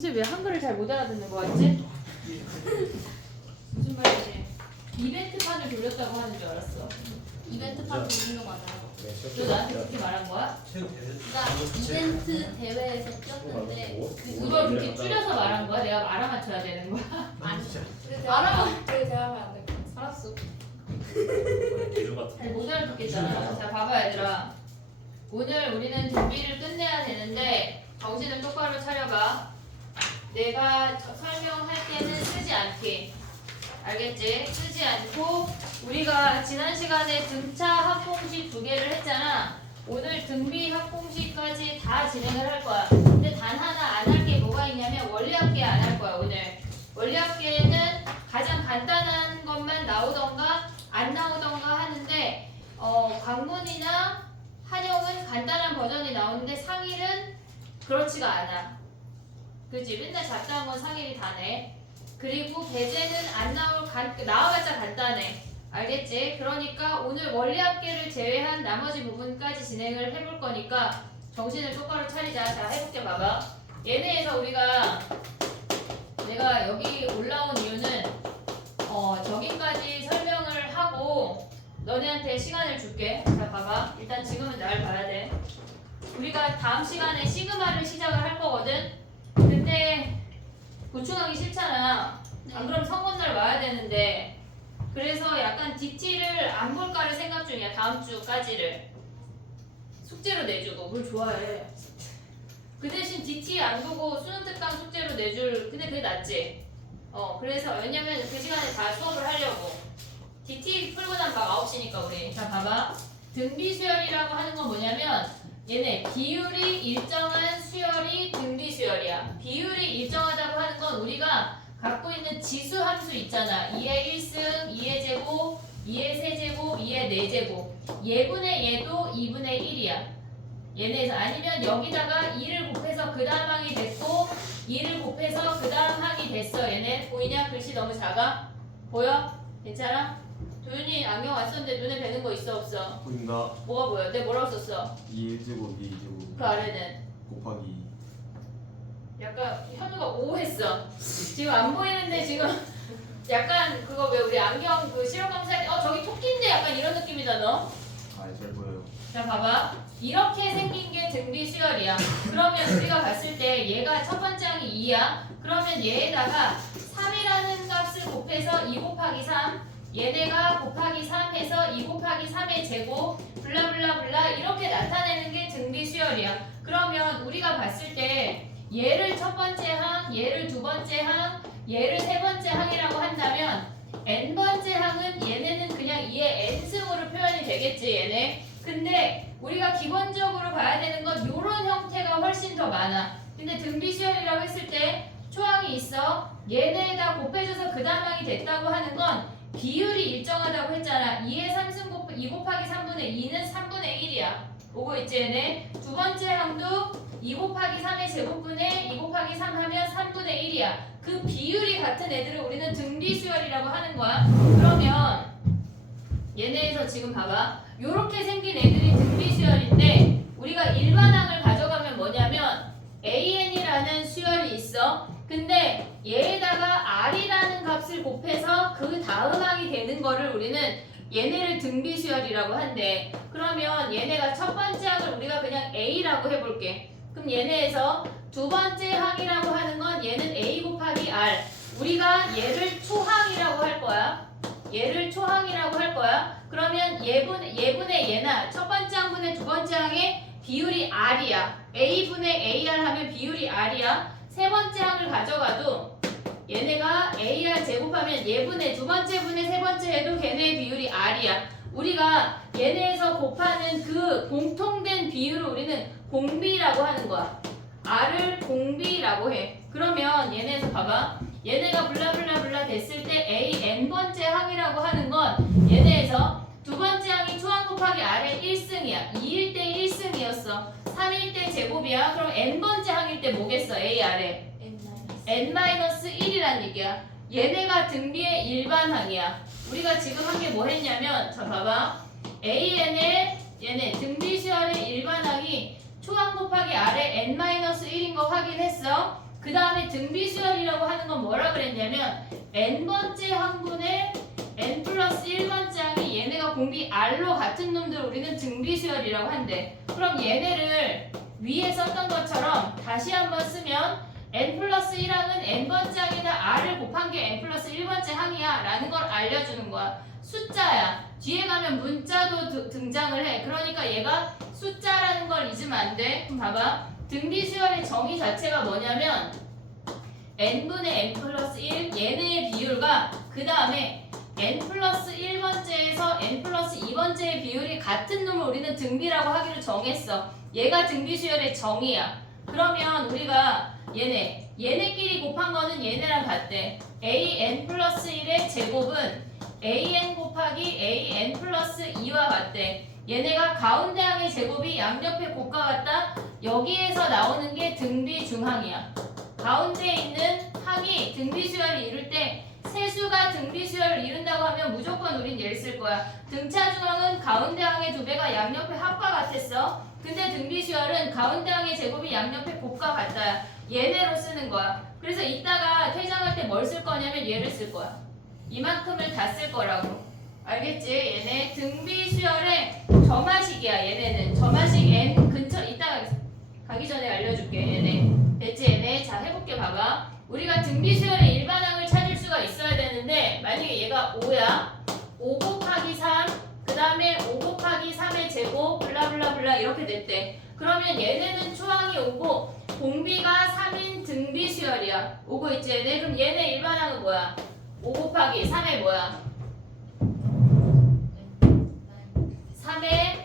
혹시 왜 한글을 잘 못 알아듣는 거 같지? 무슨 말이지? 이벤트판을 돌렸다고 하는 줄 알았어. 이벤트판 돌리는 거 맞아요. 너 나한테 그렇게 말한 거야? 그러니까 이벤트 대회에서 뛰었는데 그걸 그렇게 줄여서 말한 거야? 내가 알아맞혀야 되는 거야? 아니 그래 대화하면 안 될 것 같아. 알았어. 잘 못 알아듣겠잖아. 자, 봐봐 얘들아. 오늘 우리는 준비를 끝내야 되는데 정신을 똑바로 차려봐. 내가 설명할 때는 쓰지 않게. 알겠지? 쓰지 않고 우리가 지난 시간에 등차 합공식 2개를 했잖아. 오늘 등비 합공식까지 다 진행을 할 거야. 근데 단 하나 안 할 게 뭐가 있냐면 원리합계 안 할 거야 오늘. 원리합계는 가장 간단한 것만 나오던가 안 나오던가 하는데 광문이나 한영은 간단한 버전이 나오는데 상일은 그렇지가 않아. 그치? 맨날 잡다한 건 상일이 다네. 그리고 배제는 안 나와봤자 간단해. 알겠지? 그러니까 오늘 원리합계를 제외한 나머지 부분까지 진행을 해볼 거니까 정신을 똑바로 차리자. 자, 해볼게. 봐봐. 얘네에서 내가 여기 올라온 이유는 저기까지 설명을 하고 너네한테 시간을 줄게. 자, 봐봐. 일단 지금은 날 봐야 돼. 우리가 다음 시간에 시그마를 시작을 할 거거든. 근데 보충하기 싫잖아. 안 그럼 성건날 와야 되는데. 그래서 약간 DT를 안 볼까를 생각 중이야. 다음 주까지를 숙제로 내주고. 뭘 좋아해. 그 대신 DT 안 보고 수능 특강 숙제로 내줄. 근데 그게 낫지. 그래서 왜냐면 그 시간에 다 수업을 하려고. DT 풀고 난 막 9시니까 우리. 자, 봐봐. 등비 수열이라고 하는 건 뭐냐면 얘네 비율이 일정한 수열이 등비 수열이야. 비율이 일정하다고 하는 건 우리가 갖고 있는 지수 함수 있잖아. 2의 1승, 2의 제곱, 2의 세제곱, 2의 4제곱. 얘분의 얘도 2분의 1이야. 얘네에서 아니면 여기다가 2를 곱해서 그 다음 항이 됐고 2를 곱해서 그 다음 항이 됐어. 얘네 보이냐? 글씨 너무 작아? 보여? 괜찮아? 도윤이 안경 안 썼는데 눈에 뵈는 거 있어 없어? 보인다. 뭐가 보여? 내가 뭐라고 썼어? 2제곱 2제곱 그 아래는 곱하기 약간 현우가 오했어. 지금 안 보이는데 지금 약간 그거 왜 우리 안경 그 실험 검사할 때 저기 토끼인데 약간 이런 느낌이다 너. 잘 보여요. 자 봐봐. 이렇게 생긴 게 등비 수열이야. 그러면 우리가 봤을 때 얘가 첫 번째 항이 2야. 그러면 얘에다가 3이라는 값을 곱해서 2 곱하기 3 얘네가 곱하기 3 해서 2 곱하기 3의 제곱 블라블라블라 이렇게 나타내는 게 등비 수열이야. 그러면 우리가 봤을 때 얘를 첫 번째 항, 얘를 두 번째 항, 얘를 세 번째 항이라고 한다면 n번째 항은 얘네는 그냥 2의 n승으로 표현이 되겠지 얘네. 근데 우리가 기본적으로 봐야 되는 건 이런 형태가 훨씬 더 많아. 근데 등비 수열이라고 했을 때 초항이 있어. 얘네에다 곱해줘서 그 다음 항이 됐다고 하는 건 비율이 일정하다고 했잖아. 2의 3승 2 곱하기 3분의 2는 3분의 1이야. 오고 있지 얘네. 두 번째 항도 2 곱하기 3의 제곱분의 2 곱하기 3 하면 3분의 1이야. 그 비율이 같은 애들을 우리는 등비 수열이라고 하는 거야. 그러면 얘네에서 지금 봐봐. 요렇게 생긴 애들이 등비 수열인데 우리가 일반항을 가져가면 뭐냐면 AN이라는 수열이 있어. 근데 얘에다가 R이라는 값을 곱해서 그 다음 항이 되는 거를 우리는 얘네를 등비 수열이라고 한대. 그러면 얘네가 첫 번째 항을 우리가 그냥 A라고 해볼게. 그럼 얘네에서 두 번째 항이라고 하는 건 얘는 A 곱하기 R. 우리가 얘를 초항이라고 할 거야. 얘를 초항이라고 할 거야. 그러면 얘분의 얘나 첫 번째 항분의 두 번째 항의 비율이 R이야. A분의 AR 하면 비율이 R이야. 세 번째 항을 가져가도 얘네가 AR 제곱하면 얘분의 두 번째 분의 세 번째 해도 걔네의 비율이 R이야. 우리가 얘네에서 곱하는 그 공통된 비율을 우리는 공비라고 하는 거야. R을 공비라고 해. 그러면 얘네에서 봐봐. 얘네가 블라블라블라 됐을 때 A n번째 항이라고 하는 건 얘네에서 두 번째 항이 초항 곱하기 R의 1승이야. 2일 때 1승이었어. 3일 때 제곱이야. 그럼 n번째 항일 때 뭐겠어? A, R에? n-1이란 얘기야. 얘네가 등비의 일반항이야. 우리가 지금 한 게 뭐 했냐면 자 봐봐. AN의 얘네 등비 수열의 일반항이 초항 곱하기 R의 n-1인 거 확인했어. 그 다음에 등비수열이라고 하는 건 뭐라 그랬냐면 n번째 항분의 n 플러스 1번째 항이 얘네가 공비 r로 같은 놈들 우리는 등비수열이라고 한대. 그럼 얘네를 위에 썼던 것처럼 다시 한번 쓰면 n 플러스 1항은 n번째 항에다 r을 곱한 게 n 플러스 1번째 항이야 라는 걸 알려주는 거야. 숫자야. 뒤에 가면 문자도 등장을 해. 그러니까 얘가 숫자라는 걸 잊으면 안 돼. 그럼 봐봐. 등비수열의 정의 자체가 뭐냐면 n분의 n 플러스 1 얘네의 비율과 그 다음에 n 플러스 1번째에서 n 플러스 2번째의 비율이 같은 놈을 우리는 등비라고 하기로 정했어. 얘가 등비수열의 정의야. 그러면 우리가 얘네끼리 곱한 거는 얘네랑 같대. an 플러스 1의 제곱은 an 곱하기 an 플러스 2와 같대. 얘네가 가운데 항의 제곱이 양옆의 곱과 같다. 여기에서 나오는 게 등비중항이야. 가운데 있는 항이 등비수열을 이룰 때 세수가 등비수열을 이룬다고 하면 무조건 우린 얘를 쓸 거야. 등차중항은 가운데 항의 2배가 양옆의 합과 같았어. 근데 등비수열은 가운데 항의 제곱이 양옆의 곱과 같다. 얘네로 쓰는 거야. 그래서 이따가 퇴장할 때 뭘 쓸 거냐면 얘를 쓸 거야. 이만큼을 다 쓸 거라고. 알겠지? 얘네 등비수열의 점화식이야. 얘네는 점화식 n 근처 이따가 가기 전에 알려줄게. 얘네 됐지? 얘네 자 해볼게. 봐봐. 우리가 등비수열의 일반항을 찾을 수가 있어야 되는데 만약에 얘가 5야 5 곱하기 3 그 다음에 5 곱하기 3의 제곱 블라블라블라 이렇게 됐대. 그러면 얘네는 초항이 5고 공비가 3인 등비수열이야. 5고 있지 얘네? 그럼 얘네 일반항은 뭐야? 5 곱하기 3의 뭐야? 3의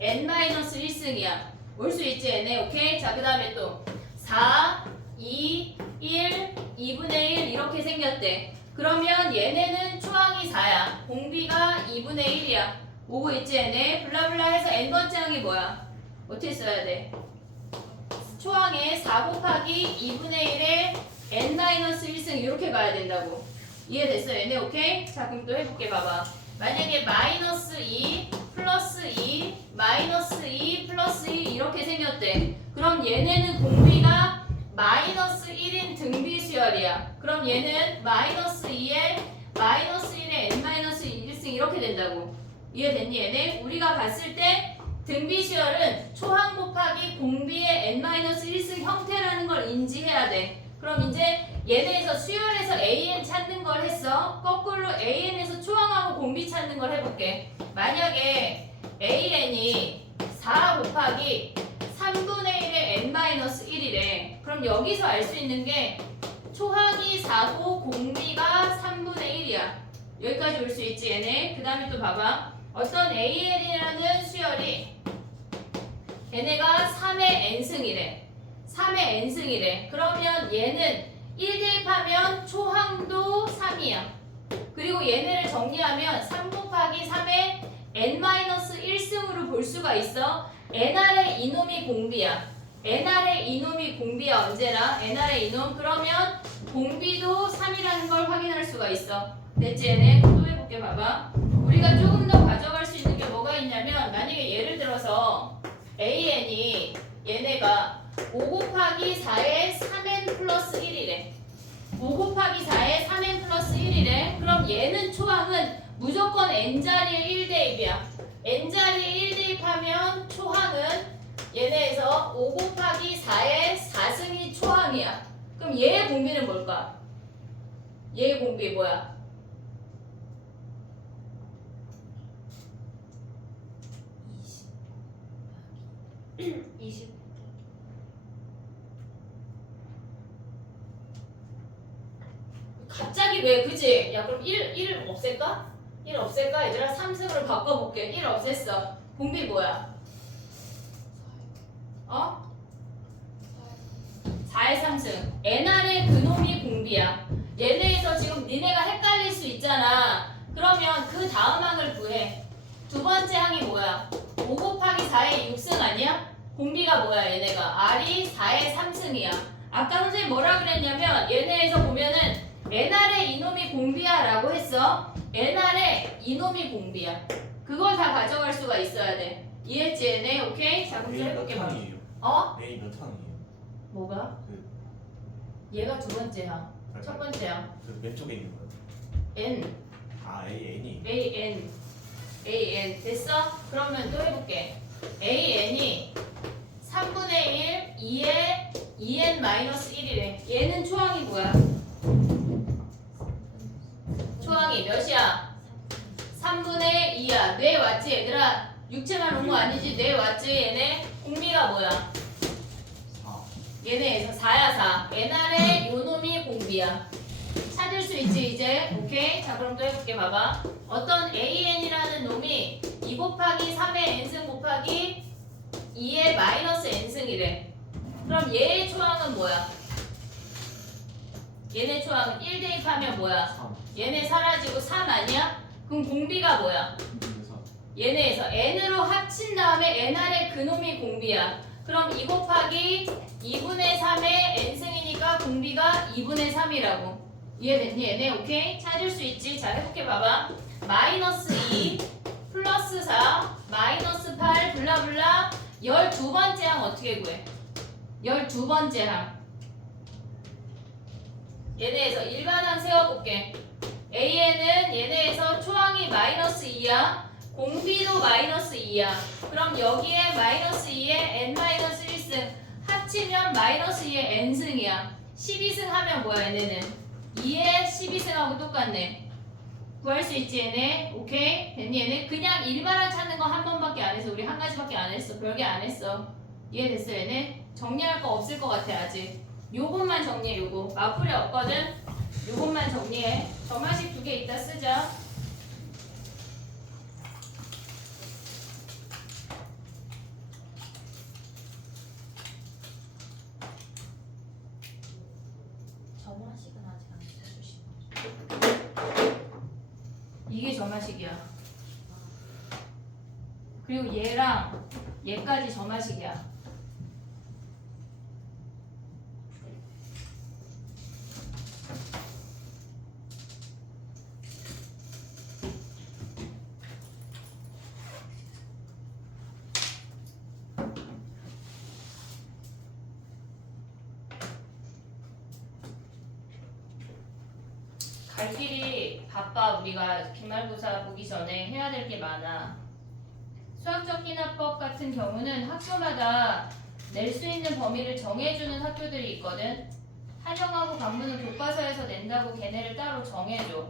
n-1승이야. 올 수 있지 얘네. 오케이? 자 그 다음에 또 4, 2, 1, 2분의 1 이렇게 생겼대. 그러면 얘네는 초항이 4야. 공비가 2분의 1이야. 오고 있지 얘네. 블라블라 해서 n번째 항이 뭐야? 어떻게 써야 돼? 초항에 4 곱하기 2분의 1에 n-1승 이렇게 가야 된다고. 이해됐어 얘네? 오케이? 자 그럼 또 해볼게. 봐봐. 만약에 마이너스 2 플러스 2 마이너스 2 플러스 2 이렇게 생겼대. 그럼 얘네는 공비가 마이너스 1인 등비수열이야. 그럼 얘는 마이너스 2에 마이너스 1에 n-1승 이렇게 된다고. 이해됐니 얘네? 우리가 봤을 때 등비수열은 초항 곱하기 공비의 n-1승 형태라는 걸 인지해야 돼. 그럼 이제 얘네에서 수열에서 an 찾는 걸 했어. 거꾸로 an에서 초항하고 공비 찾는 걸 해볼게. 만약에 an이 4 곱하기 3분의 1의 n-1이래. 그럼 여기서 알 수 있는 게 초항이 4고 공비가 3분의 1이야. 여기까지 올 수 있지 얘네. 그 다음에 또 봐봐. 어떤 an이라는 수열이 얘네가 3의 n승이래. 3의 n승이래. 그러면 얘는 1 대입하면 초항도 3이야. 그리고 얘네를 정리하면 3 곱하기 3의 n-1승으로 볼 수가 있어. nr의 이놈이 공비야. nr의 이놈이 공비야. 언제나 nr의 이놈. 그러면 공비도 3이라는 걸 확인할 수가 있어. 됐지 얘네? 또 해볼게. 봐봐. 우리가 조금 더 가져갈 수 있는 게 뭐가 있냐면 만약에 예를 들어서 an이 얘네가 5 곱하기 4의 3n 플러스 1이래. 5 곱하기 4의 3n 플러스 1이래. 그럼 얘는 초항은 무조건 n자리에 1대입이야. n자리에 1대입하면 초항은 얘네에서 5 곱하기 4의 4승이 초항이야. 그럼 얘의 공비는 뭘까? 얘의 공비 뭐야? 20. 갑자기 왜 그지? 야 그럼 1 없앨까? 1 없앨까? 얘들아 3승으로 바꿔볼게. 1 없앴어. 공비 뭐야? 어? 4의 3승. nr의 그놈이 공비야. 얘네에서 지금 니네가 헷갈릴 수 있잖아. 그러면 그 다음 항을 구해. 두 번째 항이 뭐야? 5 곱하기 4의 6승 아니야? 공비가 뭐야 얘네가? r이 4의 3승이야. 아까 선생님 뭐라 그랬냐면 얘네에서 보면은 nr의 이놈이 공비야 라고 했어. nr의 이놈이 공비야. 그걸 다 가져갈 수가 있어야 돼. 이해했지 얘네? 오케이? 자 그럼 좀 해볼게 봐. 항이에요? 어? 내일 몇 항이에요? 뭐가? 그 얘가 두 번째야. 첫 번째야. 그맨 쪽에 있는 거예요. n 아 N이. an 됐어? 그러면 또 해볼게. an이 3분의 1 2에 2n-1이래. 얘는 초항이 뭐야? 초항이 몇이야? 3분의 2야. 뇌 왔지 얘들아? 육체만 온 거 아니지? 뇌 왔지 얘네? 공비가 뭐야? 4. 얘네에서 4야 4. 옛날에 요 놈이 공비야. 찾을 수 있지 이제? 오케이? 자 그럼 또 해볼게. 봐봐. 어떤 an이라는 놈이 2 곱하기 3의 n승 곱하기 2의 마이너스 n승이래. 그럼 얘의 초항은 뭐야? 얘네 초항은 1 대입하면 뭐야? 3. 얘네 사라지고 3 아니야? 그럼 공비가 뭐야? 4. 얘네에서 n으로 합친 다음에 n 아래 그놈이 공비야. 그럼 2 곱하기 2분의 3의 n승이니까 공비가 2분의 3이라고. 이해됐니 얘네? 오케이? 찾을 수 있지? 자 해볼게. 봐봐. 마이너스 2 플러스 4 마이너스 8 블라블라 12번째 항 어떻게 구해? 12번째 항 얘네에서 일반항 세워볼게. AN은 얘네에서 초항이 마이너스 2야. 공비도 마이너스 2야. 그럼 여기에 마이너스 2에 n-1승 합치면 마이너스 2에 n승이야. 12승 하면 뭐야 얘네는? 2에 12승하고 똑같네. 구할 수 있지 얘네? 오케이? 됐니 얘네? 그냥 일반항 찾는 거 한 번밖에 안 했어. 우리 한 가지밖에 안 했어. 별게 안 했어. 이해됐어 얘네? 정리할 거 없을 것 같아 아직. 요것만 정리해. 요거 마풀이 없거든? 요것만 정리해. 점화식 2개 이따 쓰자. 점화식은 아직 안 써주시고. 이게 점화식이야. 그리고 얘랑 얘까지 점화식이야. 갈 길이 바빠. 우리가 기말고사 보기 전에 해야 될 게 많아. 수학적 기납법 같은 경우는 학교마다 낼 수 있는 범위를 정해주는 학교들이 있거든. 한영하고 관문은 교과서에서 낸다고 걔네를 따로 정해줘.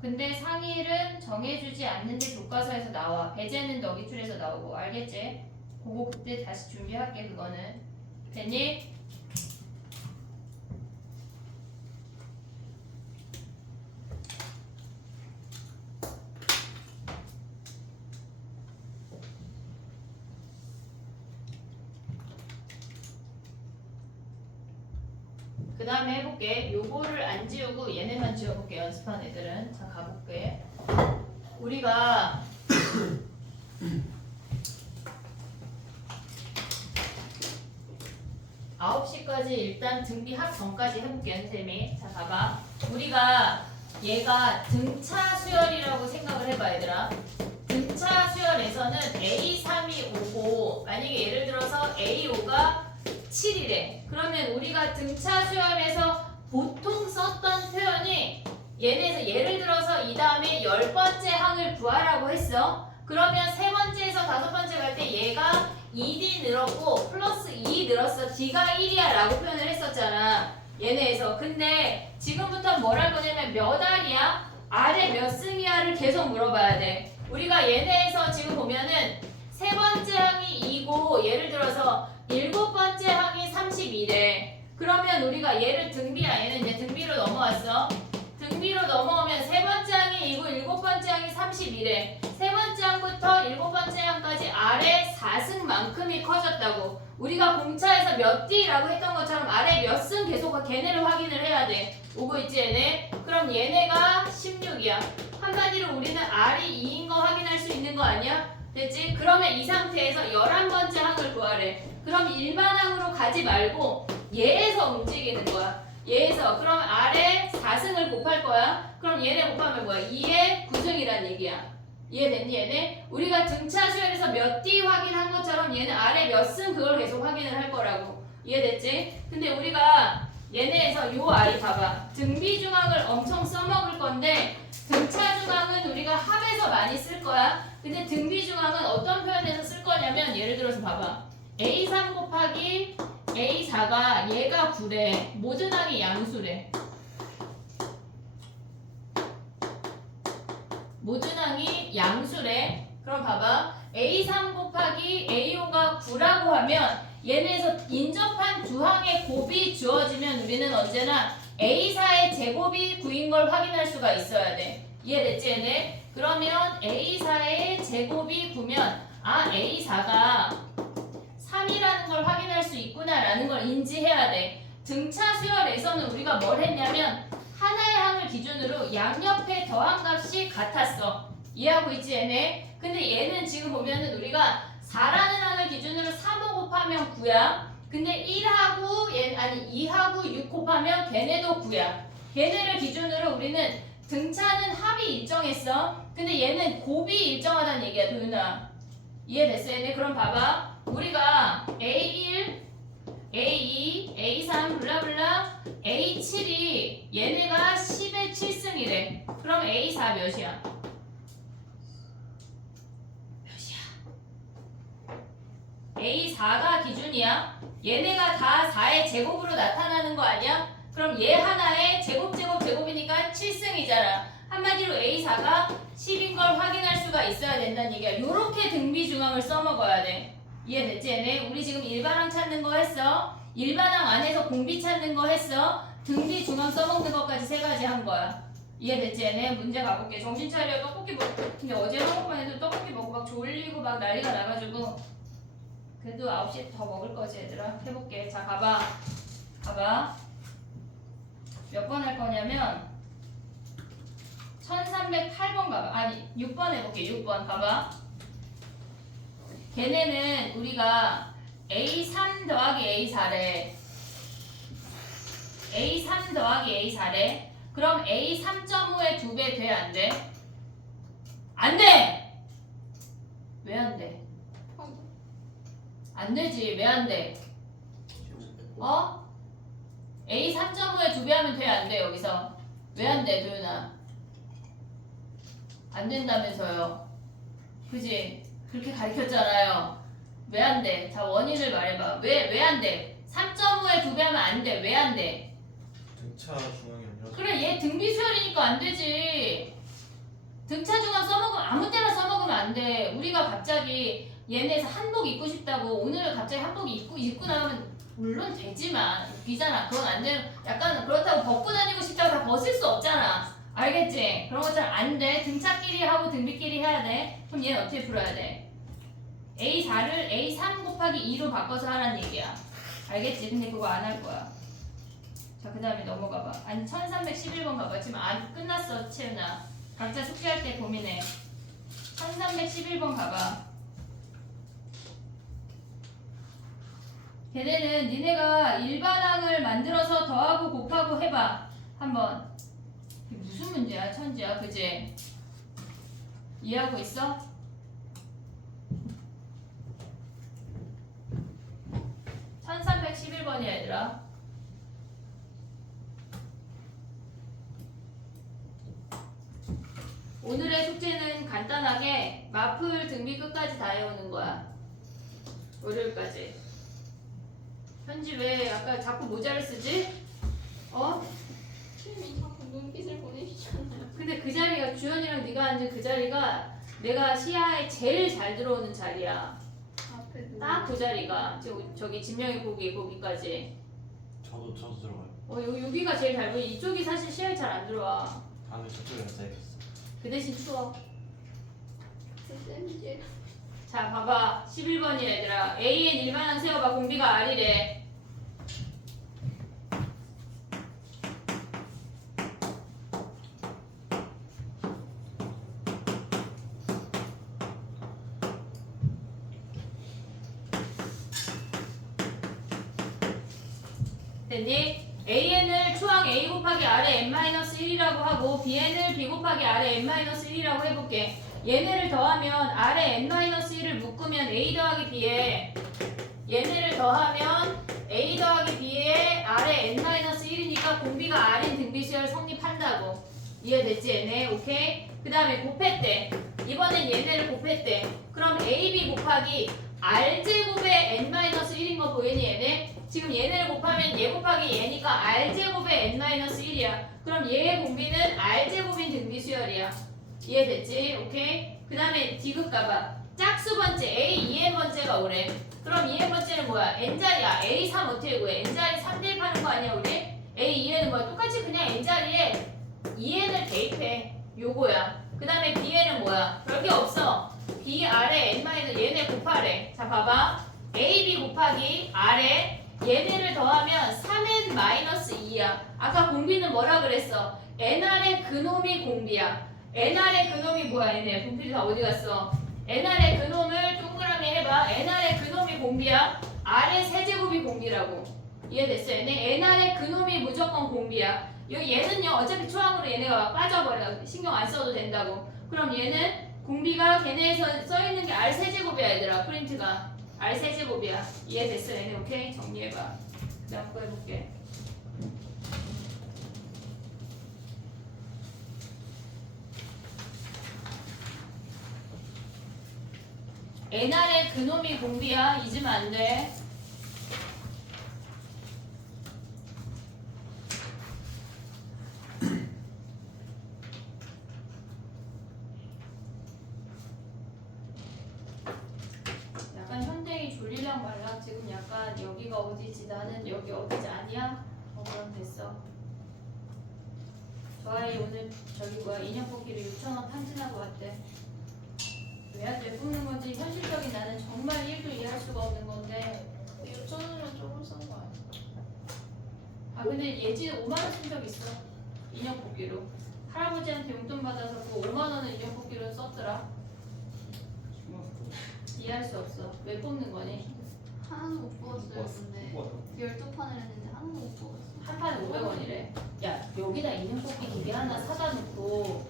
근데 상일은 정해주지 않는데 교과서에서 나와. 배제는 너 기출에서 나오고. 알겠지? 그거 그때 다시 준비할게. 그거는 됐니? 그 다음에 해볼게. 요거를 안 지우고 얘네만 지워볼게. 연습한 애들은. 자 가볼게. 우리가 9시까지 일단 등비 합 전까지 해볼게. 선생님이. 자 봐봐. 우리가 얘가 등차 수열이라고 생각을 해봐 얘들아. 등차 수열에서는 A3이 5고 만약에 예를 들어서 A5가 7이래. 그러면 우리가 등차 수열에서 보통 썼던 표현이 얘네에서 예를 들어서 이 다음에 10번째 항을 구하라고 했어. 그러면 세 번째에서 5번째 갈 때 얘가 2D 늘었고 플러스 2 늘었어. D가 1이야 라고 표현을 했었잖아. 얘네에서. 근데 지금부터 뭘 할 거냐면 몇 알이야? 아래 몇 승이야를 계속 물어봐야 돼. 우리가 얘네에서 지금 보면은 세 번째 항이 2고 예를 들어서 7번째 항이 32래. 그러면 우리가 얘를 등비야. 얘는 이제 등비로 넘어왔어. 등비로 넘어오면 세 번째 항이 2고 7번째 항이 32래. 세 번째 항부터 7번째 항까지 아래 4승만큼이 커졌다고. 우리가 공차에서 몇 D라고 했던 것처럼 아래 몇 승 계속 걔네를 확인을 해야 돼. 오고 있지 얘네? 그럼 얘네가 16이야. 한마디로 우리는 R이 2인 거 확인할 수 있는 거 아니야? 됐지? 그러면 이 상태에서 11번째 항을 구하래. 그럼 일반항으로 가지 말고 얘에서 움직이는 거야. 얘에서. 그럼 아래 4승을 곱할 거야. 그럼 얘네 곱하면 뭐야? 2의 9승이란 얘기야. 이해됐니 얘네? 우리가 등차 수열에서 몇 D 확인한 것처럼 얘는 아래 몇 승 그걸 계속 확인을 할 거라고. 이해됐지? 근데 우리가 얘네에서 요 아이 봐봐. 등비중앙을 엄청 써먹을 건데 등차중앙은 우리가 합에서 많이 쓸 거야. 근데 등비중앙은 어떤 표현에서 쓸 거냐면 예를 들어서 봐봐. A3 곱하기 A4가 얘가 9래. 모든 항이 양수래. 모든 항이 양수래. 그럼 봐봐. A3 곱하기 A5가 9라고 하면 얘네에서 인접한 두 항의 곱이 주어지면 우리는 언제나 A4의 제곱이 9인 걸 확인할 수가 있어야 돼. 이해됐지 얘네? 그러면 A4의 제곱이 9면 아 A4가 3이라는 걸 확인할 수 있구나라는 걸 인지해야 돼. 등차 수열에서는 우리가 뭘 했냐면 하나의 항을 기준으로 양옆의 더함값이 같았어. 이해하고 있지 얘네? 근데 얘는 지금 보면은 우리가 4라는 항을 기준으로 3호 곱하면 9야. 근데 1하고 2하고 6 곱하면 걔네도 9야. 걔네를 기준으로 우리는 등차는 합이 일정했어. 근데 얘는 곱이 일정하다는 얘기야 도윤아. 이해됐어 얘네? 그럼 봐봐. 우리가 A1, A2, A3 블라블라 A7이 얘네가 10의 7승이래. 그럼 A4 몇이야? A4가 기준이야. 얘네가 다 4의 제곱으로 나타나는 거 아니야? 그럼 얘 하나의 제곱이니까 7승이잖아. 한마디로 A4가 10인 걸 확인할 수가 있어야 된다는 얘기야. 요렇게 등비중앙을 써먹어야 돼. 이해됐지 얘네? 우리 지금 일반항 찾는 거 했어. 일반항 안에서 공비 찾는 거 했어. 등비중앙 써먹는 것까지 세 가지 한 거야. 이해됐지 얘네? 문제 가볼게. 정신 차려. 떡볶이 먹. 근데 어제 한 번만 해도 떡볶이 먹고 막 졸리고 막 난리가 나가지고 그래도 9시에 더 먹을 거지 얘들아. 해볼게. 자 가봐. 몇 번 할 거냐면 1308번 가봐. 아니 6번 해볼게. 6번 가봐. 걔네는 우리가 A3 더하기 A4래. A3 더하기 A4래. 그럼 A3.5의 2배 돼? 안 돼? 안 돼! 왜 안 돼? 안 되지. 왜 안 돼? 어? A 3.5에 2배 하면 돼? 안 돼? 여기서 왜 안 돼? 도윤아 안 된다면서요. 그지? 그렇게 가르쳤잖아요. 왜 안 돼? 자 원인을 말해봐. 왜 안 돼? 3.5에 2배 하면 안 돼. 왜 안 돼? 등차 중앙이 아니라. 그래 얘 등비수열이니까 안 되지. 등차 중앙 써먹으면 아무 때나 써먹으면 안 돼. 우리가 갑자기 얘네에서 한복 입고 싶다고 오늘은 갑자기 한복 입고 나가면 물론 되지만 웃기잖아. 그건 안 돼. 약간 그렇다고 벗고 다니고 싶다고 다 벗을 수 없잖아. 알겠지? 그런 것처럼 안 돼. 등차끼리 하고 등비끼리 해야 돼. 그럼 얘는 어떻게 풀어야 돼? A4를 A3 곱하기 2로 바꿔서 하라는 얘기야. 알겠지? 근데 그거 안 할 거야. 자, 그 다음에 넘어가봐. 아니 1311번 가봐. 지금 안 끝났어 채윤아. 각자 숙제할 때 고민해. 1311번 가봐. 걔네는 니네가 일반항을 만들어서 더하고 곱하고 해봐. 한번. 이게 무슨 문제야 천지야 그지? 이해하고 있어? (1311번이야) 얘들아. 오늘의 숙제는 간단하게 마플 등비 끝까지 다 해오는 거야. 월요일까지. 현지 왜 아까 자꾸 모자를 쓰지? 어? 쌤이 자꾸 눈빛을 보내시잖아요. 근데 그 자리가 주연이랑 네가 앉은 그 자리가 내가 시야에 제일 잘 들어오는 자리야. 앞에 딱 그 자리가 저기 진명이 거기까지. 저도 들어가요. 여기가 제일 잘 보이. 이쪽이 사실 시야에 잘 안 들어와. 다음에 저쪽에 앉아야겠어. 그 대신 추워. 쌤이지. 자 봐봐 11번이야 얘들아. A엔 일반항 세워봐. 공비가 R이래. 됐니? AN을 초항 A 곱하기 R의 n-1이라고 하고 BN을 B 곱하기 R의 n-1이라고 해볼게. 얘네를 더하면 R의 n-1을 묶으면 A 더하기 B에 얘네를 더하면 A 더하기 B의 R의 n-1이니까 공비가 R인 등비수열 성립한다고. 이해됐지 얘네? 오케이? 그 다음에 곱했대. 이번엔 얘네를 곱했대. 그럼 AB 곱하기 R제곱의 n-1인 거 보이니 얘네? 지금 얘네를 곱하면 얘 곱하기 얘니까 R제곱의 n-1이야. 그럼 얘의 공비는 R제곱인 등비수열이야. 이해됐지? 오케이? 그 다음에 D급 가봐. 짝수 번째 A 2n 번째가 오래. 그럼 2n 번째는 뭐야? n자리야. A 3 어떻게 구해? n자리 3 대입하는 거 아니야 우리? A 2n은 뭐야? 똑같이 그냥 n자리에 2n을 대입해. 요거야. 그 다음에 B에는 뭐야? 별게 없어. B 아래 n 마이너스 얘네 곱하래. 자 봐봐. AB 곱하기 아래 얘네를 더하면 3n 마이너스 2야. 아까 공비는 뭐라 그랬어? nr의 그놈이 공비야. nr의 그놈이 뭐야 얘네? 분필이 다 어디 갔어? nr의 그놈을 동그라미 해봐. nr의 그놈이 공비야. r의 세제곱이 공비라고. 이해됐어? 얘네 nr의 그놈이 무조건 공비야. 여기 얘는요 어차피 초항으로 얘네가 막 빠져버려. 신경 안 써도 된다고. 그럼 얘는 공비가 걔네에서 써있는 게 r 세제곱이야 얘들아. 프린트가 r 세제곱이야. 이해됐어 얘네? 오케이? 정리해봐. 그 다음 거 해볼게. nr의 그놈이 공비야. 잊으면 안 돼. 약간 현대이 졸리랑 말라. 지금 약간 여기가 어디지? 나는 여기 어디지? 아니야? 그럼 됐어. 저 아이 오늘 저기 뭐야 인형 뽑기로 6,000원 탕진하고 왔대. 왜한테 뽑는 건지 현실적인 나는 정말 1도 이해할 수가 없는 건데. 6,000원이면 조금 싼 거 아니야? 아 근데 예전에 5만 원 쓴 적 있어. 인형 뽑기로. 할아버지한테 용돈 받아서 그 5만 원을 인형 뽑기로 썼더라. 이해할 수 없어. 왜 뽑는 거니? 하나도 못 뽑았어요 근데 12판을 했는데 하나도 못 뽑았어. 한 판에 500원이래. 야 여기다 인형 뽑기 기계 하나 사다 놓고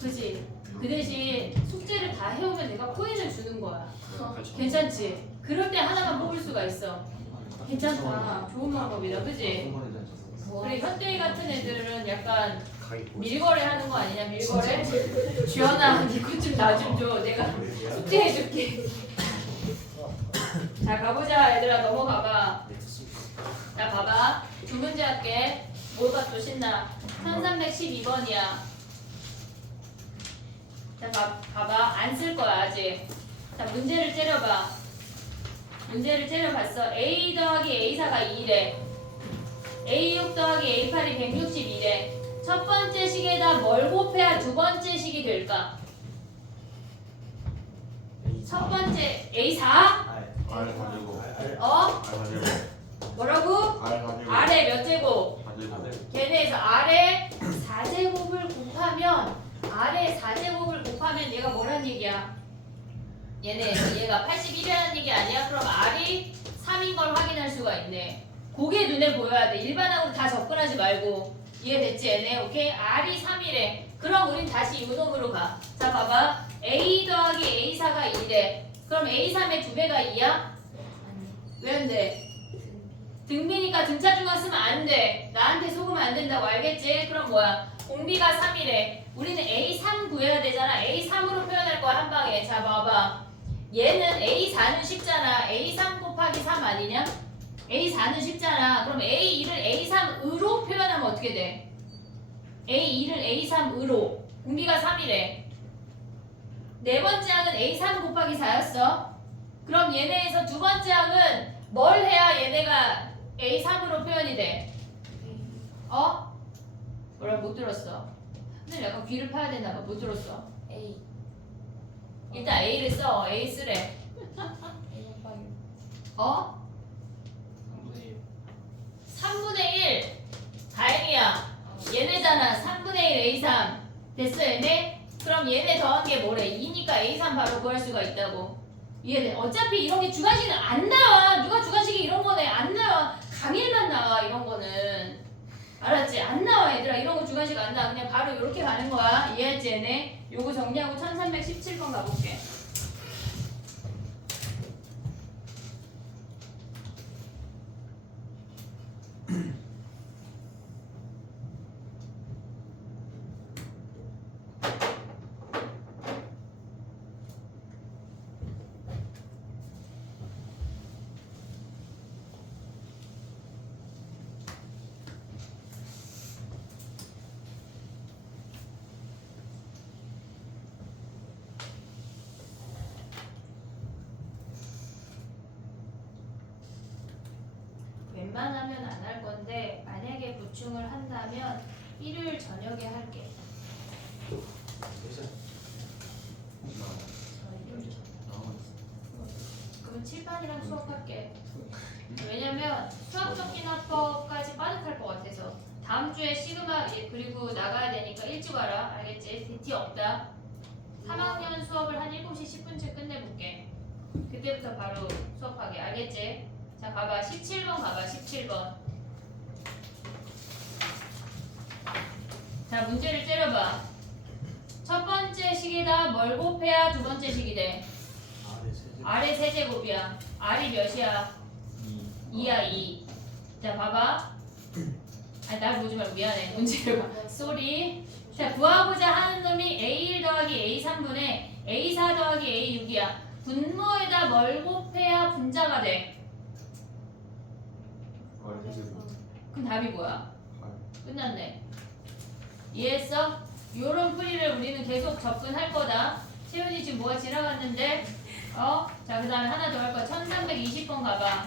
그지? 그 대신 숙제를 다 해오면 내가 코인을 주는 거야. 괜찮지? 그럴 때 하나만 뽑을 수가 있어. 괜찮다. 좋은 방법이다. 그지? 우리 현대인 같은 애들은 약간 밀거래 하는 거 아니냐? 밀거래? 주연아 니거 좀 나 좀 줘. 내가 숙제해줄게. 자 가보자 얘들아. 넘어가봐. 자 봐봐. 두 문제 할게. 뭐가 또 신나? 1312번이야. 자 봐봐. 안 쓸 거야 아직. 자 문제를 째려봐. 문제를 째려봤어. A 더하기 A4가 2래. A6 더하기 A8이 162래. 첫 번째 식에다 뭘 곱해야 두 번째 식이 될까? 첫 번째 A4? R 가지고 어? R 가지고 뭐라고? R 가지고 R의 몇 제곱? 가지고 걔네에서 R의 4제곱을 곱하면 R의 4제곱을 곱하면 얘가 뭐란 얘기야? 얘가 81이라는 얘기 아니야? 그럼 R이 3인 걸 확인할 수가 있네. 그게 눈에 보여야 돼. 일반항으로 다 접근하지 말고. 이해됐지 얘네? 오케이? R이 3이래. 그럼 우린 다시 요놈으로 가. 자 봐봐. A 더하기 A4가 2래. 그럼 A3의 2배가 2야? 왜 안 돼? 등비니까 등차 중앙 쓰면 안 돼. 나한테 속으면 안 된다고 알겠지? 그럼 뭐야? 공비가 3이래. 우리는 A3 구해야 되잖아. A3으로 표현할 거야 한 방에. 자 봐봐. 얘는 A4는 쉽잖아. A3 곱하기 3 아니냐? A4는 쉽잖아. 그럼 A2를 A3으로 표현하면 어떻게 돼? A2를 A3으로. 공비가 3이래. 네 번째 항은 A3 곱하기 4였어. 그럼 얘네에서 두 번째 항은 뭘 해야 얘네가 A3으로 표현이 돼? 어? 뭐라 못 들었어. 근데 약간 귀를 파야 되나 봐. 못 들었어. A 일단 A를 써. A 쓰래. A 곱하기 어? 3분의 1. 다행이야. 얘네잖아. 3분의 1 A3. 됐어 얘네? 그럼 얘네 더한 게 뭐래? 2니까 A3 바로 구할 수가 있다고. 이해돼? 어차피 이런 게 주관식은 안 나와. 누가 주관식이 이런 거네. 안 나와. 강일만 나와 이런 거는. 알았지? 안 나와 얘들아. 이런 거 주관식 안 나와. 그냥 바로 이렇게 가는 거야. 이해했지 얘네? 요거 정리하고 1317번 가볼게. 보충을 한다면 일요일 저녁에 할게. 그럼 칠판이랑 수업할게. 왜냐면 수학적 기납법까지 빠듯할 것 같아서 다음 주에 시그마 그리고 나가야 되니까 일찍 와라. 알겠지? DT 없다. 3학년 수업을 한 7시 10분쯤 끝내볼게. 그때부터 바로 수업하게. 알겠지? 자, 봐봐. 17번 봐봐. 17번. 자, 문제를 째려봐. 첫 번째 식이다. 뭘 곱해야 두 번째 식이 돼? 아래 세제. R의 세제곱이야. R이 몇이야? 2야 2. 자, 봐봐. 아니, 날 보지 말고 미안해. 문제를 봐. 쏘리. 자, 구하고자 하는 놈이 A1 더하기 A3분의 A4 더하기 A6이야. 분모에다 뭘 곱해야 분자가 돼? 그럼 답이 뭐야? 끝났네. 이해했어? 요런 풀이를 우리는 계속 접근할 거다. 채윤이 지금 뭐가 지나갔는데? 자, 그 다음에 하나 더 할 거야. 1320번 가봐.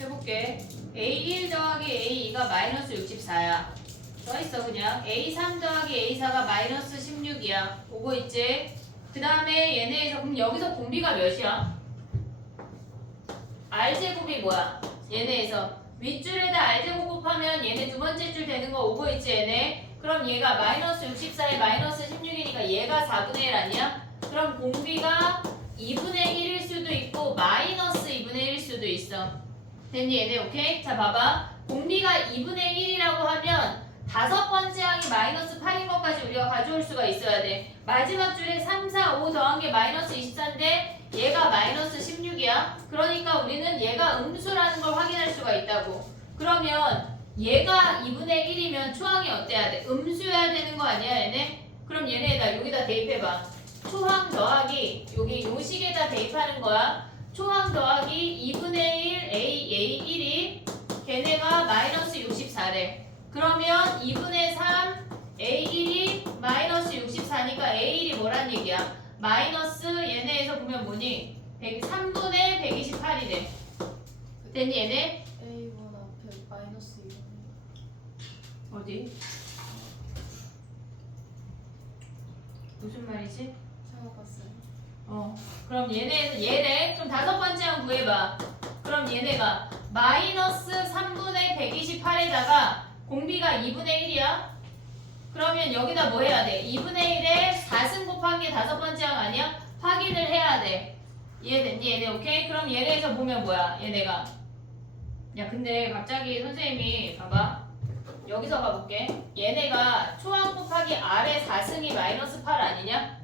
해볼게. A1 더하기 A2가 마이너스 64야. 써있어 그냥. A3 더하기 A4가 마이너스 16이야. 오고 있지? 그 다음에 얘네에서 그럼 여기서 공비가 몇이야? R제곱이 뭐야? 얘네에서 윗줄에다 R제곱 곱하면 얘네 두 번째 줄 되는 거 오고 있지 얘네? 그럼 얘가 마이너스 64에 마이너스 16이니까 얘가 4분의 1 아니야? 그럼 공비가 2분의 1일 수도 있고 마이너스 2분의 1일 수도 있어. 됐니 얘네? 오케이? 자 봐봐. 공비가 2분의 1이라고 하면 다섯 번째 항이 마이너스 8인 것까지 우리가 가져올 수가 있어야 돼. 마지막 줄에 3, 4, 5 더한 게 마이너스 24인데 얘가 마이너스 16이야. 그러니까 우리는 얘가 음수라는 걸 확인할 수가 있다고. 그러면 얘가 2분의 1이면 초항이 어때야 돼? 음수여야 되는 거 아니야 얘네? 그럼 얘네다 여기다 대입해봐. 초항 더하기 여기 요 식에다 대입하는 거야. 초항 더하기 2분의 1 A 1이 걔네가 마이너스 64래. 그러면 2분의 3 A1이 마이너스 64니까 A1이 뭐란 얘기야? 마이너스 얘네에서 보면 뭐니? 3분의 128이래. 됐니 얘네? A1 앞에 마이너스 2. 어디? 무슨 말이지? 생각봤어요. 그럼 얘네 그럼 다섯 번째 항 구해봐. 그럼 얘네가 마이너스 3분의 128에다가 공비가 2분의 1이야. 그러면 여기다 뭐 해야 돼? 2분의 1에 4승 곱한 게 다섯 번째 항 아니야? 확인을 해야 돼. 이해됐니 얘네? 오케이? 그럼 얘네에서 보면 뭐야? 얘네가 야 근데 갑자기 선생님이 봐봐. 여기서 가볼게. 얘네가 초항 곱하기 R의 4승이 마이너스 8 아니냐?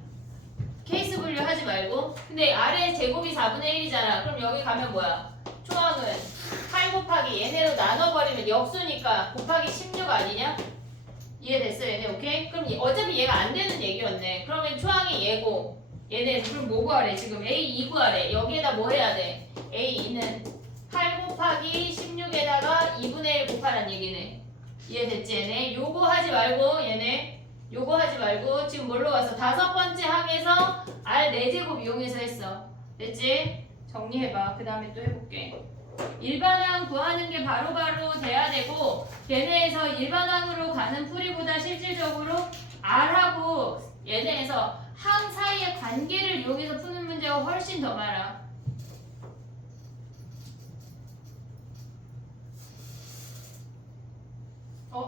케이스 분류 하지 말고. 근데 R의 제곱이 4분의 1이잖아. 그럼 여기 가면 뭐야? 초항은 8 곱하기 얘네로 나눠버리면 역수니까 곱하기 16 아니냐? 이해됐어 얘네 오케이? 그럼 어차피 얘가 안 되는 얘기였네. 그러면 초항이 얘고 얘네 그럼 뭐 구하래? 지금 A2 구하래. 여기에다 뭐 해야 돼? A2는 8 곱하기 16에다가 2분의 1 곱하란 얘기네. 이해됐지 얘네? 요거 하지 말고 얘네 요거 하지 말고 지금 뭘로 갔어? 다섯 번째 항에서 R 4제곱 이용해서 했어. 됐지? 정리해봐. 그 다음에 또 해볼게. 일반항 구하는 게 바로바로 돼야 되고 얘네에서 일반항으로 가는 풀이보다 실질적으로 R하고 얘네에서 항 사이의 관계를 이용해서 푸는 문제가 훨씬 더 많아.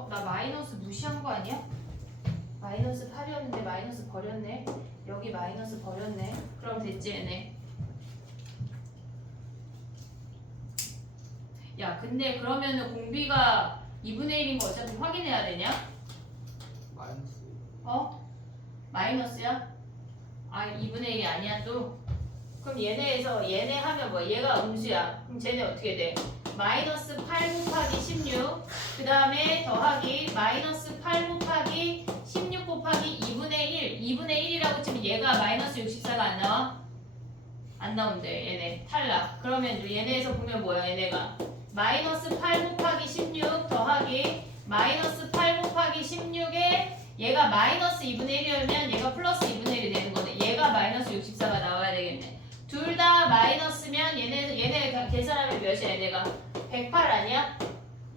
나 마이너스 무시한 거 아니야? 마이너스 8이었는데 마이너스 버렸네. 여기 마이너스 버렸네. 그럼 됐지 얘네. 야 근데 그러면은 공비가 2분의 1인 거 어차피 확인해야 되냐? 마이너스. 마이너스야? 아 2분의 1이 아니야 또? 그럼 얘네에서 얘네 하면 뭐 얘가 음수야. 그럼 쟤네 어떻게 돼? 마이너스 8 곱하기 16 그 다음에 더하기 마이너스 8 곱하기 16 곱하기 2분의 1 2분의 1이라고 치면 얘가 마이너스 64가 안 나와? 안 나온대 얘네 탈락. 그러면 얘네에서 보면 뭐야 얘네가 마이너스 8 곱하기 16 더하기 마이너스 8 곱하기 16에 얘가 마이너스 2분의 1이면 얘가 플러스 2분의 1이 되는 거네. 얘가 마이너스 64가 나와야 되겠네. 둘 다 마이너스면 얘네 계산하면 몇이야 얘네가 108 아니야?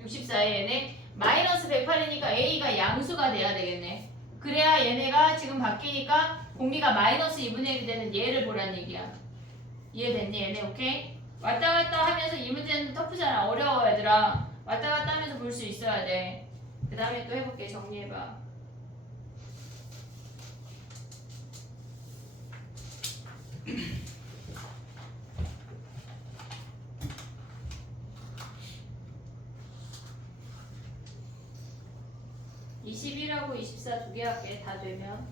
64에 얘네 마이너스 108이니까 A가 양수가 돼야 되겠네. 그래야 얘네가 지금 바뀌니까 공비가 마이너스 2분의 1이 되는 얘를 보란 얘기야. 이해됐니 얘네 오케이? 왔다 갔다 하면서 이 문제는 터프잖아. 어려워 얘들아. 왔다 갔다 하면서 볼 수 있어야 돼. 그 다음에 또 해볼게. 정리해봐. (21하고) (24) 두 개 할게. 다 되면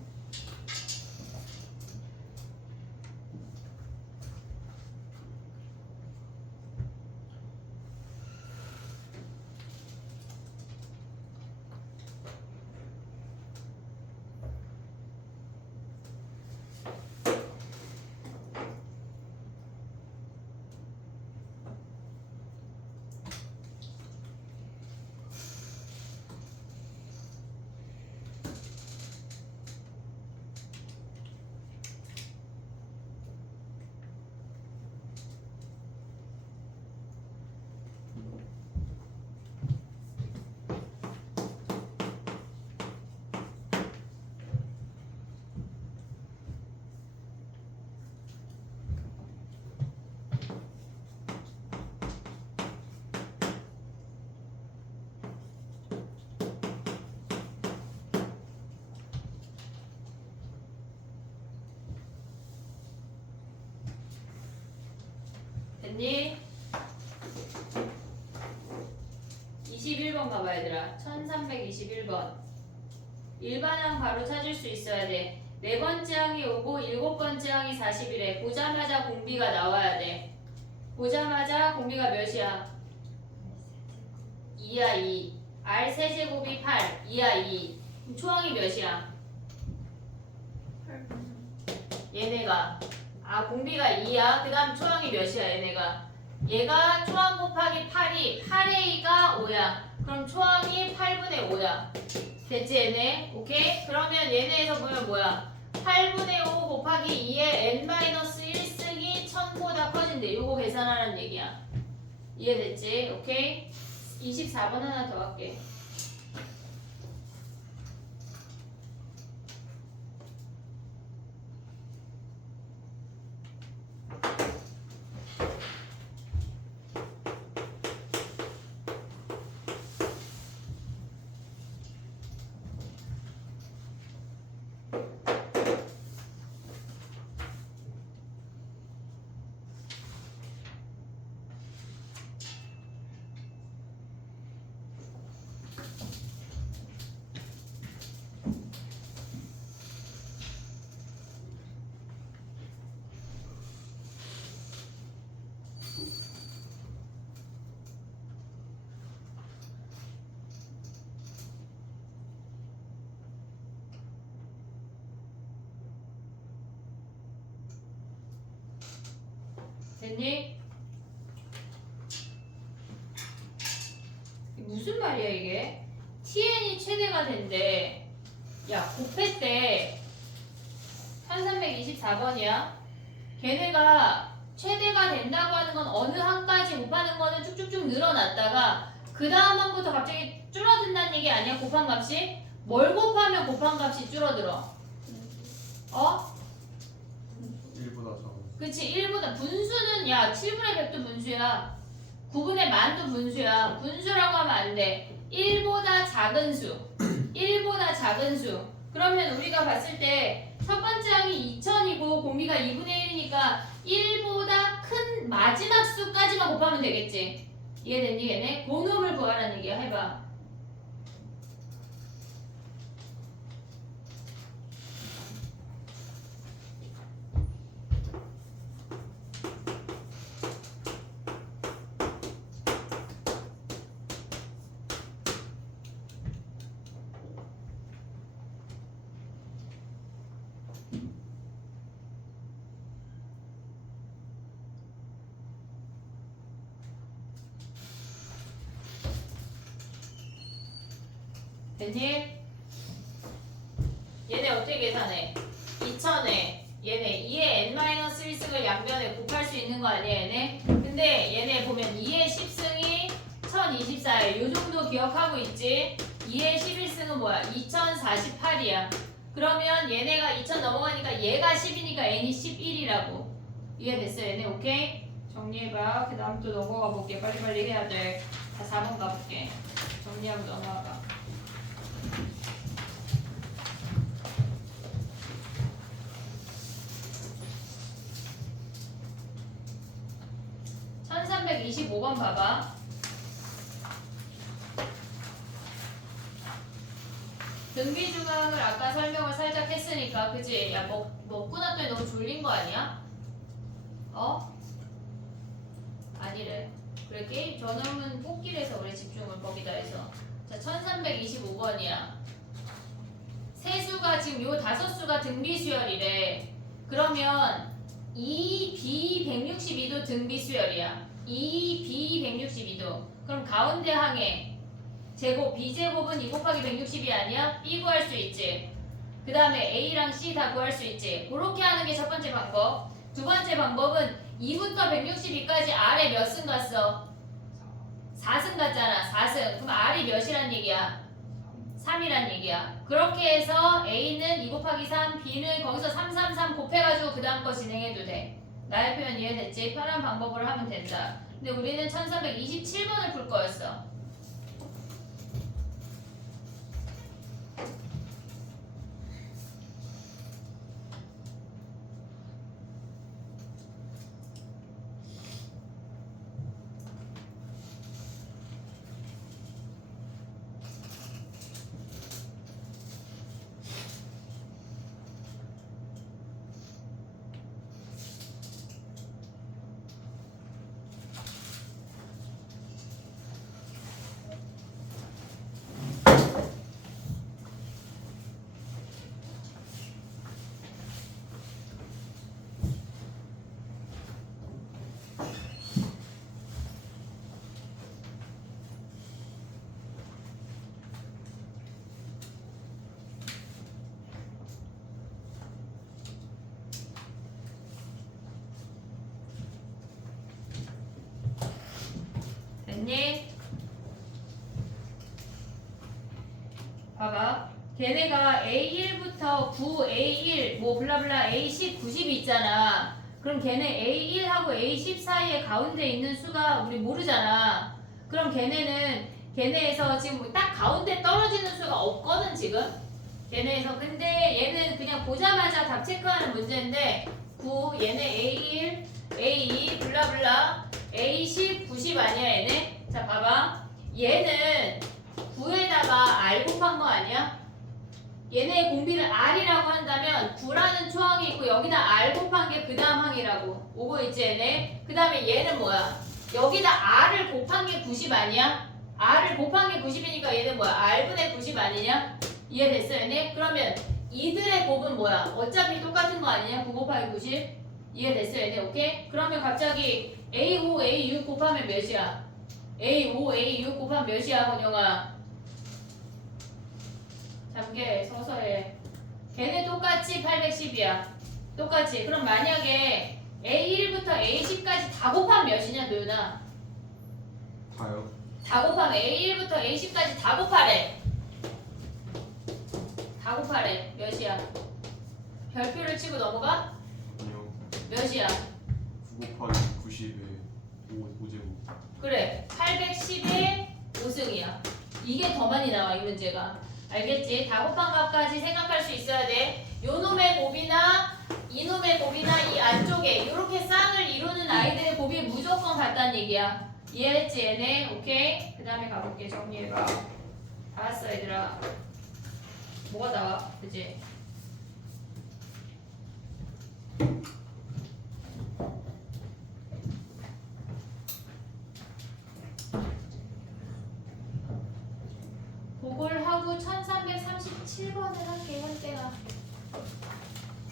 됐니? 21번 봐봐 얘들아. 1321번 일반항 바로 찾을 수 있어야 돼. 네 번째 항이 오고 일곱 번째 항이 40이래. 보자마자 공비가 나와야 돼. 보자마자 공비가 몇이야? 2야 2. R 세제곱이 8 2야 2. 그럼 초항이 몇이야? 얘네가 공비가 2야. 그 다음 초항이 몇이야 얘네가? 얘가 초항 곱하기 8이 8A가 5야. 그럼 초항이 8분의 5야. 됐지 얘네? 오케이? 그러면 얘네에서 보면 뭐야? 8분의 5 곱하기 2에 n-1 쓰기 1000보다 커진대. 요거 계산하라는 얘기야. 이해됐지? 오케이? 24번 하나 더 할게. 됐니? 무슨 말이야 이게? tn이 최대가 된대. 야 곱했대. 1324번이야. 걔네가 최대가 된다고 하는 건 어느 한까지 곱하는 거는 쭉쭉쭉 늘어났다가 그 다음 한부터 갑자기 줄어든다는 얘기 아니야? 곱한 값이? 뭘 곱하면 곱한 값이 줄어들어? 어? 1보다 작은 그치 1보다 분수는 야 7분의 100도 분수야 9분의 만도 분수야 분수라고 하면 안돼 1보다 작은 수 1보다 작은 수 그러면 우리가 봤을 때 첫 번째 항이 2000이고 공비가 2분의 1이니까 1보다 큰 마지막 수까지만 곱하면 되겠지 이해됐니 걔네? 그 놈을 구하라는 얘기야 해봐 됐니? 얘네 어떻게 계산해? 2000에 얘네 2의 n-1승을 양변에 곱할 수 있는 거 아니야 얘네? 근데 얘네 보면 2의 10승이 1024야 요 정도 기억하고 있지? 2의 11승은 뭐야? 2048이야 그러면 얘네가 2000 넘어가니까 얘가 10이니까 n이 11이라고 이해됐어 얘네 오케이? 정리해봐 그 다음 또 넘어가 볼게 빨리빨리 해야 돼 자 4번 가볼게 정리하고 넘어가봐 1325번 봐봐. 등비중앙을 아까 설명을 살짝 했으니까 그지? 야 먹고 났더니 너무 졸린 거 아니야? 어? 아니래. 그래 게임 저놈은 뽑기래서 우리 집중을 거기다 해서 자 1325번이야. 세수가 지금 요 5수가 등비수열이래. 그러면 2B162도 등비수열이야. 2B162도. 그럼 가운데 항에 제곱 B제곱은 2 곱하기 160이 아니야? B 구할 수 있지. 그 다음에 A랑 C 다 구할 수 있지. 그렇게 하는 게 첫 번째 방법. 두 번째 방법은 2부터 162까지 R에 몇 승 갔어? 4승 갔잖아. 4승. 그럼 R이 몇이란 얘기야? 3이란 얘기야. 그렇게 해서 A는 2 곱하기 3, B는 거기서 333 곱해가지고 그 다음 거 진행해도 돼. 나의 표현 이해됐지? 편한 방법으로 하면 된다. 근데 우리는 1327번을 풀 거였어. 됐니? 봐봐. 걔네가 A1부터 9, A1, 뭐 블라블라 A10, 90이 있잖아. 그럼 걔네 A1하고 A10 사이에 가운데 있는 수가 우리 모르잖아. 그럼 걔네에서 지금 딱 가운데 떨어지는 수가 없거든 지금. 걔네에서 근데 얘는 그냥 보자마자 답 체크하는 문제인데 9, 얘네 A1, A2, 블라블라 A10, 90 아니야 얘네? 자 봐봐. 얘는 9에다가 R 곱한 거 아니야? 얘네의 공비를 R이라고 한다면 9라는 초항이 있고 여기다 R 곱한 게 그 다음 항이라고. 오고 있지 얘네? 그 다음에 얘는 뭐야? 여기다 R을 곱한 게 90 아니야? R을 곱한 게 90이니까 얘는 뭐야? R분의 90 아니냐? 이해됐어 얘네? 그러면 이들의 곱은 뭐야? 어차피 똑같은 거 아니냐? 9 곱하기 90? 이해됐어 얘네? 오케이? 그러면 갑자기 A5, A6 곱하면 몇이야? A5, A6 곱하면 몇이야 권영아? 잠게 서서 해. 걔네 똑같이 810이야. 똑같이. 그럼 만약에 A1부터 A10까지 다 곱하면 몇이냐 도윤아? 다요? 다 곱하면 A1부터 A10까지 다 곱하래. 다 곱하래. 몇이야? 별표를 치고 넘어가? 아니요. 몇이야? 9 곱하기 90에 5제곱. 그래. 810에 5승이야. 이게 더 많이 나와 이 문제가. 알겠지? 다 곱한 값까지 생각할 수 있어야 돼. 요놈의 곱이나 이놈의 곱이나 이 안쪽에 이렇게 쌍을 이루는 아이들의 곱이 무조건 같다는 얘기야. 이해했지 얘네? 오케이? 그 다음에 가볼게. 정리해봐. 알았어 얘들아. 뭐가 나와? 그치? 그걸 하고 1337번을 할게 현재가.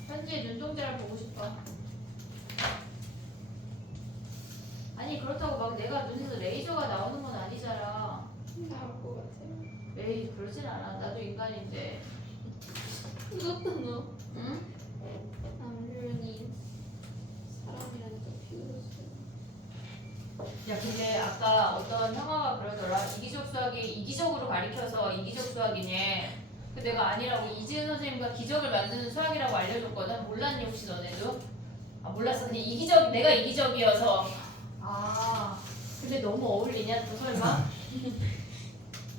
현재 눈동자를 보고 싶어. 아니 그렇다고 막 내가 눈에서 레이저가 나오는 건 아니잖아. 나올 것 같아요. 에이 그러진 않아. 나도 인간인데. 이것도 너. 응? 남준이 사람이랑 또 비웃었어요. 야 근데 아까 어떤 형아가 그러더라. 이기적 수학이 이기적으로 가리켜서 이기적 수학이네. 그 내가 아니라고 이지은 선생님과 기적을 만드는 수학이라고 알려줬거든. 몰랐니 혹시 너네도? 아 몰랐어. 그냥 이기적 내가 이기적이어서. 아 근데 너무 어울리냐 또 설마?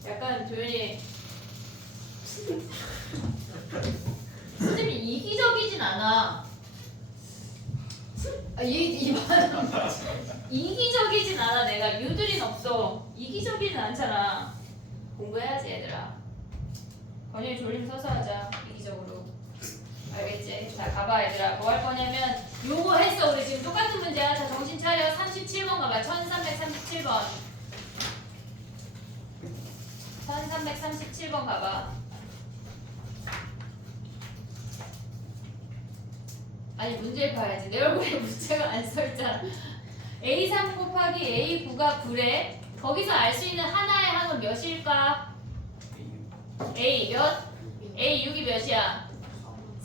약간 도현이 선생님이 이기적이진 않아. 아, 이반 이기적이진 않아. 내가 유들인 없어. 이기적이진 않잖아. 공부해야지 얘들아. 건영이 졸림 서서 하자. 이기적으로. 알겠지? 자 가봐 얘들아. 뭐 할 거냐면 요거 했어. 우리 지금 똑같은 문제야. 자 정신 차려. 37번 가봐. 1337번 1337번 가봐. 아니 문제를 봐야지. 내 얼굴에 문제가 안 써있잖아. A3 곱하기 A9가 9래. 거기서 알 수 있는 하나의 항은 몇일까? A 몇? A6이 몇이야?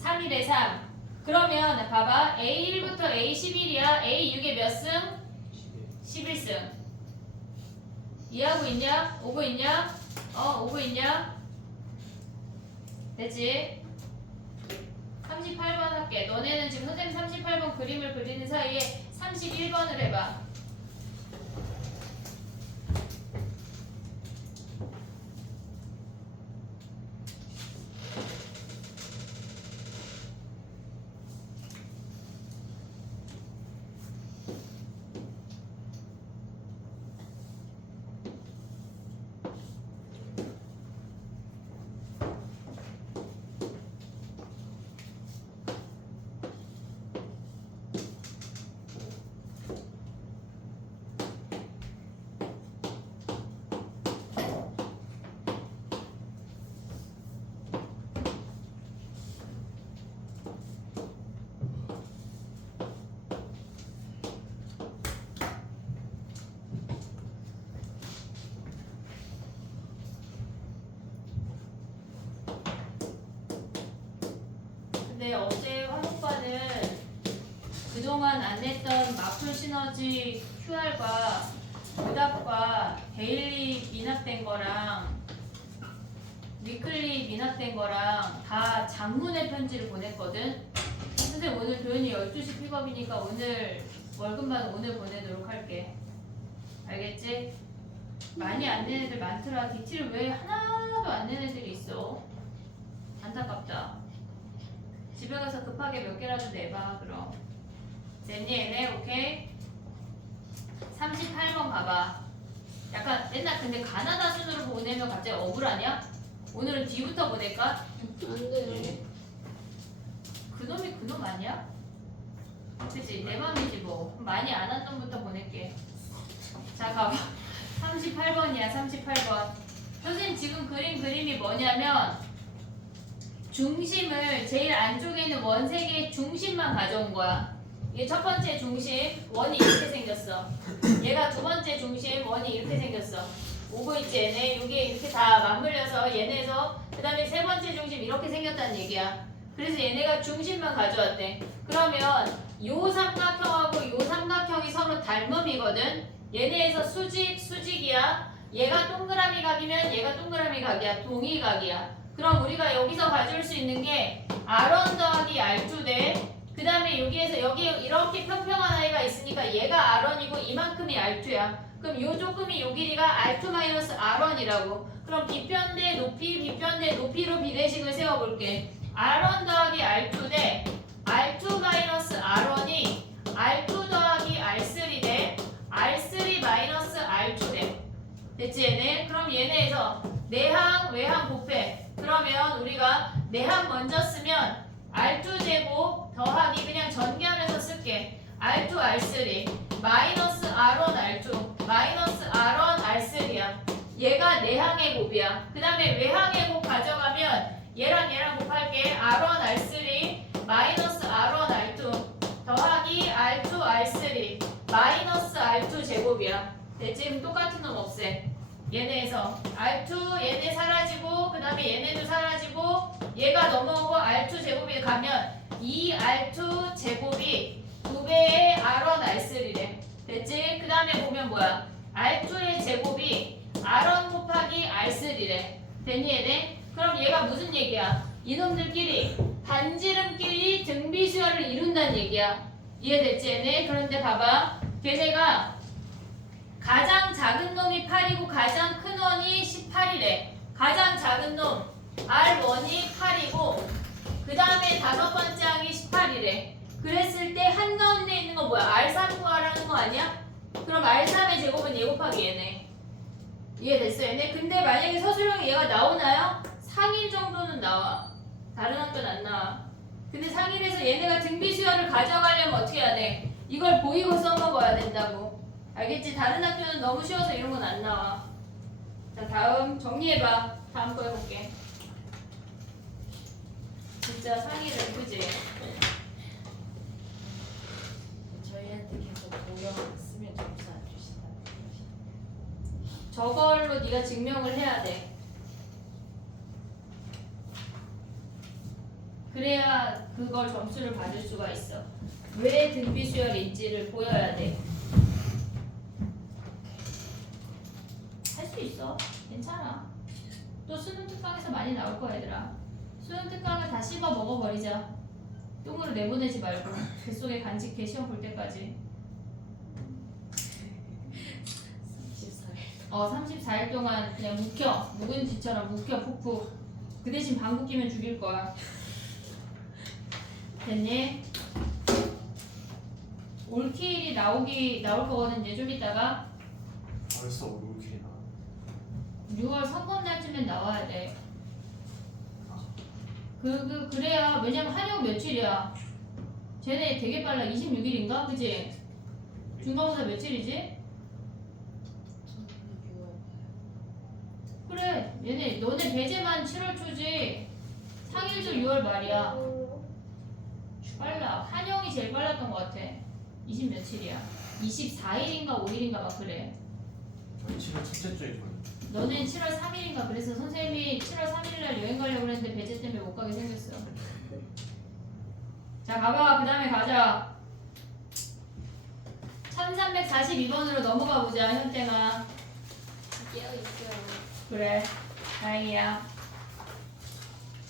3이래 3. 그러면 봐봐. A1부터 A11이야. A6의 몇 승? 11승. 이해하고 있냐? 오고 있냐? 오고 있냐? 됐지? 38번 할게. 너네는 지금 선생님 38번 그림을 그리는 사이에 31번을 해봐. 근데 어제 화목반은 그동안 안 냈던 마플 시너지 QR과 오답과 데일리 미납된 거랑 위클리 미납된 거랑 다 장문의 편지를 보냈거든. 선생님 오늘 도현이 12시 픽업이니까 오늘 월급만 오늘 보내도록 할게. 알겠지? 많이 안 낸 애들 많더라. DT를 왜 하나도 안 낸 애들이 있어. 안타깝다. 집에 가서 급하게 몇 개라도 내봐. 그럼 됐니 얘네? 오케이? 38번 가봐. 약간 맨날 근데 가나다 순으로 보내면 갑자기 억울하냐? 오늘은 뒤부터 보낼까? 안 돼요. 그놈이 그놈 아니야? 그치? 내 맘이지 뭐. 많이 안 한 놈부터 보낼게. 자 가봐. 38번이야 38번. 선생님 지금 그림이 뭐냐면 중심을 제일 안쪽에 있는 원색의 중심만 가져온 거야. 이게 첫 번째 중심 원이 이렇게 생겼어. 얘가 두 번째 중심 원이 이렇게 생겼어. 오고 있지 얘네. 이게 이렇게 다 맞물려서 얘네에서 그 다음에 세 번째 중심 이렇게 생겼다는 얘기야. 그래서 얘네가 중심만 가져왔대. 그러면 요 삼각형하고 요 삼각형이 서로 닮음이거든. 얘네에서 수직이야. 얘가 동그라미 각이면 얘가 동그라미 각이야. 동의각이야. 그럼 우리가 여기서 가져올 수 있는 게 R1 더하기 R2 대 그 다음에 여기에서 여기 이렇게 평평한 아이가 있으니까 얘가 R1이고 이만큼이 R2야. 그럼 요 조금이 요 길이가 R2-R1이라고. 그럼 비편대 높이 비편대 높이로 비례식을 세워볼게. R1 더하기 R2 대 R2-R1이 R2 더하기 R3 대 R3-R2 대 됐지 얘네? 그럼 얘네에서 내항 외항 곱해. 그러면 우리가 내항 먼저 쓰면 R2제곱 더하기 그냥 전개하면서 쓸게. R2 R3 마이너스 R1 R2 마이너스 R1 R3야. 얘가 내항의 곱이야. 그 다음에 외항의 곱 가져가면 얘랑 곱할게. R1 R3 마이너스 R1 R2 더하기 R2 R3 마이너스 R2 제곱이야. 됐지? 그럼 똑같은 놈 없애. 얘네에서 R2 얘네 사라지고 그 다음에 얘네도 사라지고 얘가 넘어오고 R2 제곱이 가면 2R2 제곱이 2배의 R1 R3래. 됐지? 그 다음에 보면 뭐야? R2의 제곱이 R1 곱하기 R3래. 됐니 얘네? 그럼 얘가 무슨 얘기야? 이놈들끼리 반지름끼리 등비수열을 이룬다는 얘기야. 이해됐지 얘네? 그런데 봐봐. 걔네가 가장 작은 놈이 8이고 가장 큰 놈이 18이래. 가장 작은 놈 R1이 8이고 그 다음에 다섯 번째 항이 18이래. 그랬을 때 한가운데 있는 거 뭐야? R3 구하라는 거 아니야? 그럼 R3의 제곱은 얘 곱하기 얘네. 이해됐어 얘네? 근데 만약에 서술형에 얘가 나오나요? 상일 정도는 나와. 다른 학교는 안 나와. 근데 상일에서 얘네가 등비수열을 가져가려면 어떻게 해야 돼? 이걸 보이고 써먹어야 된다고. 알겠지? 다른 학교는 너무 쉬워서 이런 건 안 나와. 자 다음 정리해봐. 다음 거 해볼게. 진짜 상의를 그지? 저희한테 계속 모형 쓰면 점수 안 주신다. 저걸로 네가 증명을 해야 돼. 그래야 그걸 점수를 받을 수가 있어. 왜 등비수열인지를 보여야 돼. 할 수 있어. 괜찮아. 또 수능 특강에서 많이 나올 거야 얘들아. 수능 특강을 다 씹어 먹어버리자. 똥으로 내보내지 말고 뱃속에 간직해 시험 볼 때까지. 34일. 34일 동안 그냥 묵혀. 묵은지처럼 묵혀 푹푹. 그 대신 방구 끼면 죽일 거야. 됐니? 올킬이 나올 거거든 이제 좀 이따가. 벌써 올킬이 나. 6월 선거날쯤엔 나와야 돼. 그래야 왜냐면 한영 며칠이야? 쟤네 되게 빨라. 26일인가? 그지? 중간고사 며칠이지? 저는 6월. 그래 얘네 너네 배제만 7월 초지. 상일도 6월 말이야. 빨라. 한영이 제일 빨랐던 것 같아. 20 며칠이야? 24일인가 5일인가 막 그래. 저희 7월 첫째 주에 저는 너는 7월 3일인가 그래서 선생님이 7월 3일날 여행 가려고 그랬는데 배제 때문에 못 가게 생겼어. 자 가봐. 그 다음에 가자. 1342번으로 넘어가 보자 현땡아. 깨어있어요. 그래 다행이야.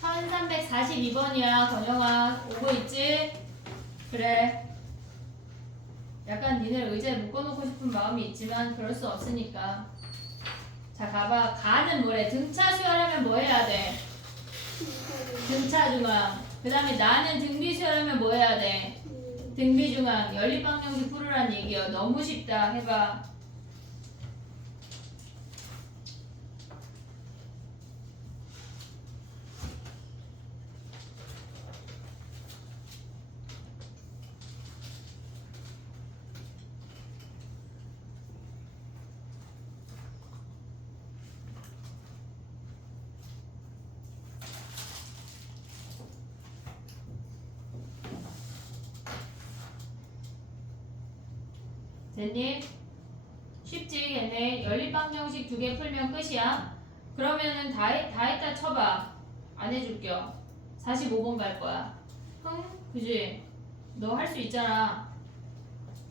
1342번이야 건영아. 오고 있지? 그래. 약간 니네 의자에 묶어놓고 싶은 마음이 있지만 그럴 수 없으니까. 자 가봐. 가는 뭐래? 등차 수열하면 뭐 해야 돼? 등차 중앙. 그 다음에 나는 등비 수열하면 뭐 해야 돼? 등비 중앙. 연립방정식 풀으란 얘기야. 너무 쉽다. 해봐. 됐니? 쉽지 걔네. 연립방정식 2개 풀면 끝이야. 그러면은 다 했다 쳐봐. 안 해줄게요. 45번 갈 거야. 그지? 너 할 수 있잖아.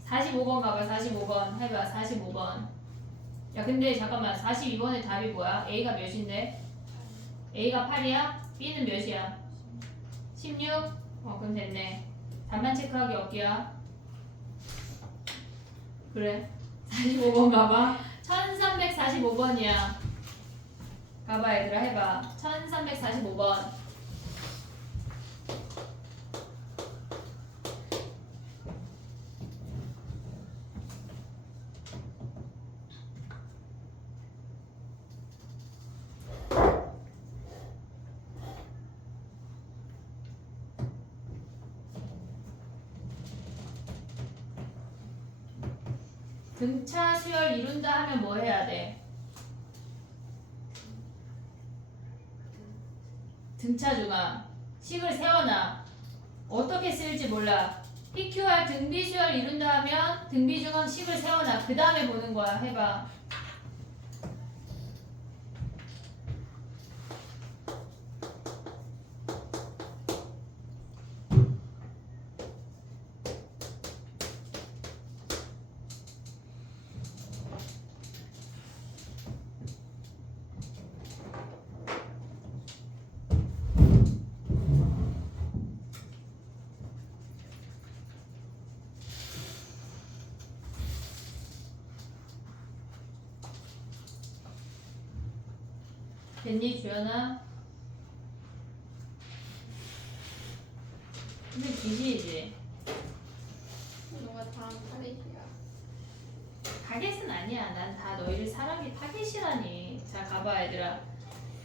45번 가봐. 45번 해봐. 45번. 야 근데 잠깐만 42번의 답이 뭐야? A가 몇인데? A가 8이야? B는 몇이야? 16? 그럼 됐네. 답만 체크하기 없기야. 그래 45번 가봐. 1345번이야. 가봐 얘들아 해봐. 1345번. 등차 수열 이룬다 하면 뭐 해야 돼? 등차 중앙 식을 세워놔. 어떻게 쓸지 몰라. PQR 등비 수열 이룬다 하면 등비 중앙 식을 세워놔. 그 다음에 보는 거야. 해봐. 됐니 주연아? 근데 기시이지? 너가 다음 타겟이야. 타겟은 아니야. 난 다 너희를 사랑이 타겟이라니. 자 가봐 얘들아.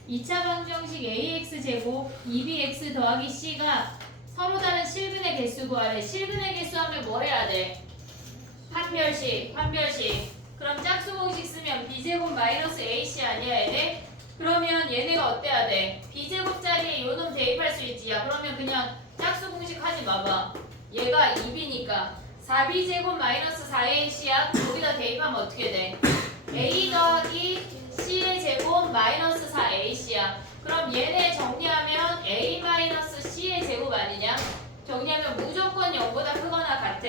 2차 방정식 AX제곱 2BX 더하기 C가 서로 다른 실근의 개수 구하래. 실근의 개수 하면 뭐 해야 돼? 판별식. 그럼 짝수 공식 쓰면 B제곱 마이너스 AC 아니야 얘네? 그러면 얘네가 어때야 돼? B제곱 자리에 요놈 대입할 수 있지. 야 그러면 그냥 짝수 공식 하지 마봐. 얘가 2B니까 4B제곱 마이너스 4AC야. 여기다 대입하면 어떻게 돼? A 더하기 C의 제곱 마이너스 4AC야. 그럼 얘네 정리하면 A 마이너스 C의 제곱 아니냐? 정리하면 무조건 0보다 크거나 같아.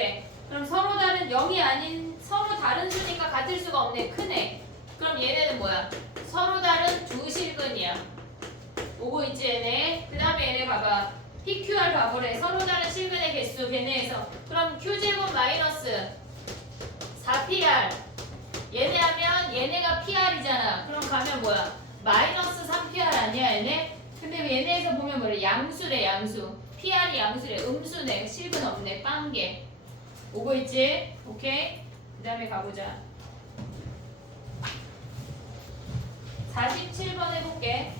그럼 서로 다른 0이 아닌 서로 다른 수니까 같을 수가 없네. 크네. 그럼 얘네는 뭐야? 서로 다른 두 실근이야. 오고 있지 얘네. 그 다음에 얘네 봐봐. PQR 가보래. 서로 다른 실근의 개수 걔네에서. 그럼 Q제곱 마이너스 4PR. 얘네 하면 얘네가 PR이잖아. 그럼 가면 뭐야? 마이너스 3PR 아니야 얘네? 근데 얘네에서 보면 뭐래? 양수래 양수. PR이 양수래. 음수네. 실근 없네. 빵개. 오고 있지? 오케이? 그 다음에 가보자. 47번 해볼게.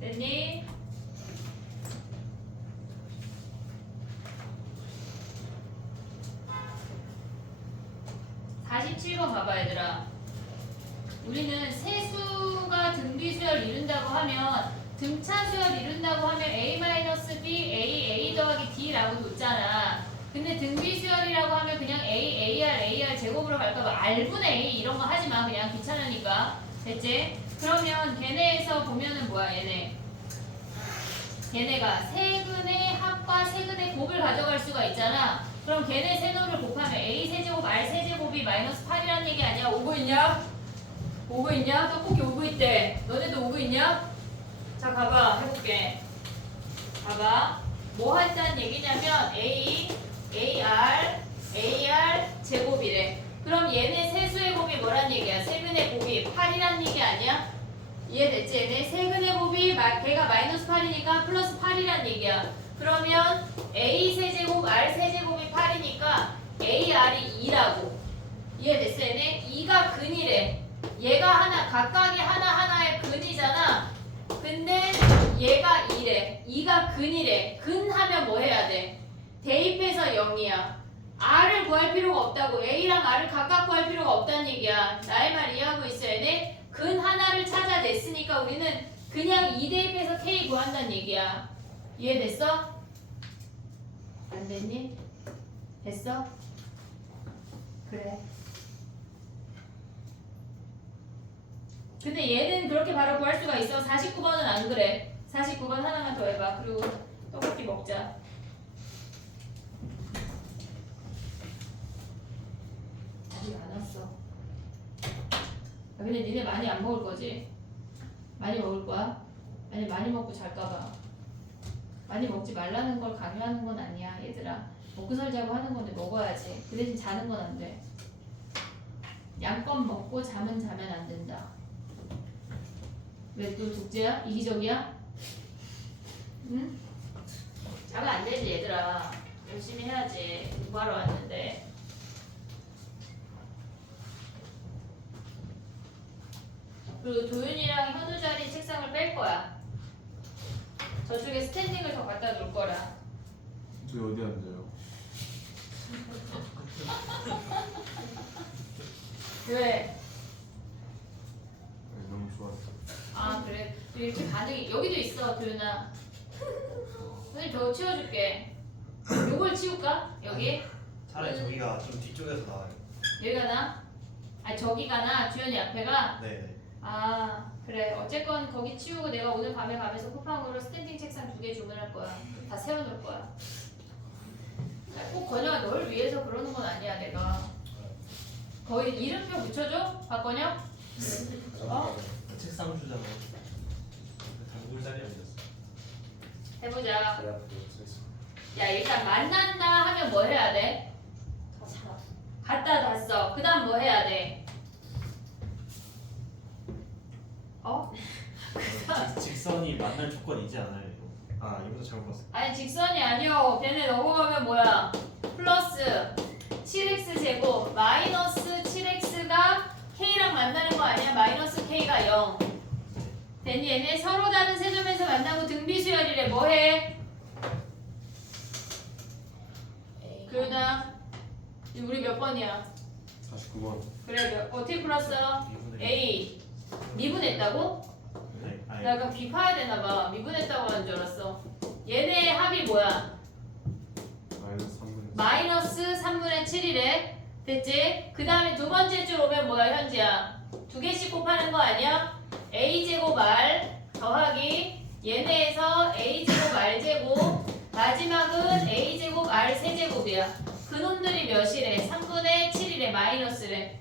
됐니? (47번) 봐봐 얘들아. 우리는 세수가 등비수열 이룬다고 하면 등차수열 이룬다고 하면 A-B A 더하기 D라고 뒀잖아. 근데 등비수열이라고 하면 그냥 A 제곱으로 갈까봐 R분의 A 이런 거 하지마. 그냥 귀찮으니까. 됐지? 그러면 걔네에서 보면은 뭐야 얘네. 걔네가 세근의 합과 세근의 곱을 가져갈 수가 있잖아. 그럼 걔네 세놈을 곱하면 A 세제곱 R 세제곱이 마이너스 8이라는 얘기 아니야? 오고 있냐? 오고 있냐? 떡볶이 오고 있대. 너네도 오고 있냐? 자 가봐 해볼게. 봐봐. 뭐 했다는 얘기냐면 A, AR, AR 제곱이래. 그럼 얘네 세수의 곱이 뭐란 얘기야? 세근의 곱이 8이란 얘기 아니야? 이해됐지? 얘네 세근의 곱이 걔가 마이너스 8이니까 플러스 8이란 얘기야. 그러면 A 세제곱 R 세제곱이 8이니까 AR이 2라고. 이해됐어? 얘네 2가 근이래. 얘가 하나 각각이 하나하나의 근이잖아. 근데 얘가 2래. 2가 근이래. 근하면 뭐 해야 돼? 대입해서 0이야. R을 구할 필요가 없다고. A랑 R을 각각 구할 필요가 없다는 얘기야. 나의 말 이해하고 있어 얘네? 근 하나를 찾아냈으니까 우리는 그냥 2 대입해서 K 구한다는 얘기야. 이해됐어? 안 됐니? 됐어? 그래. 근데 얘는 그렇게 바로 구할 수가 있어. 49번은 안 그래. 49번 하나만 더 해봐. 그리고 떡볶이 먹자. 아직 안 왔어. 근데 니네 많이 안 먹을 거지? 많이 먹을 거야? 아니 많이 먹고 잘까봐. 많이 먹지 말라는 걸 강요하는 건 아니야 얘들아. 먹고 살자고 하는 건데 먹어야지. 그 대신 자는 건 안 돼. 양껏 먹고 잠은 자면 안 된다. 왜 또 독재야? 이기적이야? 응? 자면 안 되지 얘들아. 열심히 해야지. 공부하러 왔는데. 그리고 도윤이랑 현우 자리 책상을 뺄 거야. 저쪽에 스탠딩을 더 갖다 놓을 거라. 저기 어디 앉아요? 왜? 아니, 너무 좋았어. 아 그래? 이렇게 반응이 여기도 있어 도윤아. 선생님 저거 치워줄게. 요걸 치울까? 여기? 차라리 저기가 좀 뒤쪽에서 나와요. 여기가 나? 아니 저기가 나? 주연이 앞에가? 네. 아 그래 어쨌건 거기 치우고 내가 오늘 밤에 가면서 쿠팡으로 스탠딩 책상 2개 주문할 거야. 다 세워놓을 거야. 꼭 건영아 널 위해서 그러는 건 아니야 내가. 거의 이름표 붙여줘? 박건영? 어? 책상 주잖아. 단골 자리 아니었어. 해보자. 내 앞에 써있어. 야 일단 만난다 하면 뭐 해야 돼? 다 살았어. 갖다 놨어. 그 다음 뭐 해야 돼? 어? 직선이 만날 조건이지 않아요 이거. 아 이것도 잘못 봤어. 아니 직선이 아니요. 걔네 넘어가면 뭐야? 플러스 7x 제곱 마이너스 7x가 k랑 만나는 거 아니야? 마이너스 k가 0. 됐니? 얘네 서로 다른 세점에서 만나고 등비수열이래. 뭐해? 교윤아 우리 몇 번이야? 49번. 그래 어떻게 풀었어? A 미분했다고? 네. 아니. 나 약간 귀 파야 되나봐. 미분했다고 하는 줄 알았어. 얘네 합이 뭐야? 마이너스 3분의 마이너스 3분의 7이래. 됐지? 그 다음에 두 번째 줄 오면 뭐야 현지야? 두 개씩 곱하는 거 아니야? a제곱 r 더하기 얘네에서 a제곱 r제곱 마지막은 a제곱 r 세제곱이야. 그놈들이 몇이래? 3분의 7이래. 마이너스래.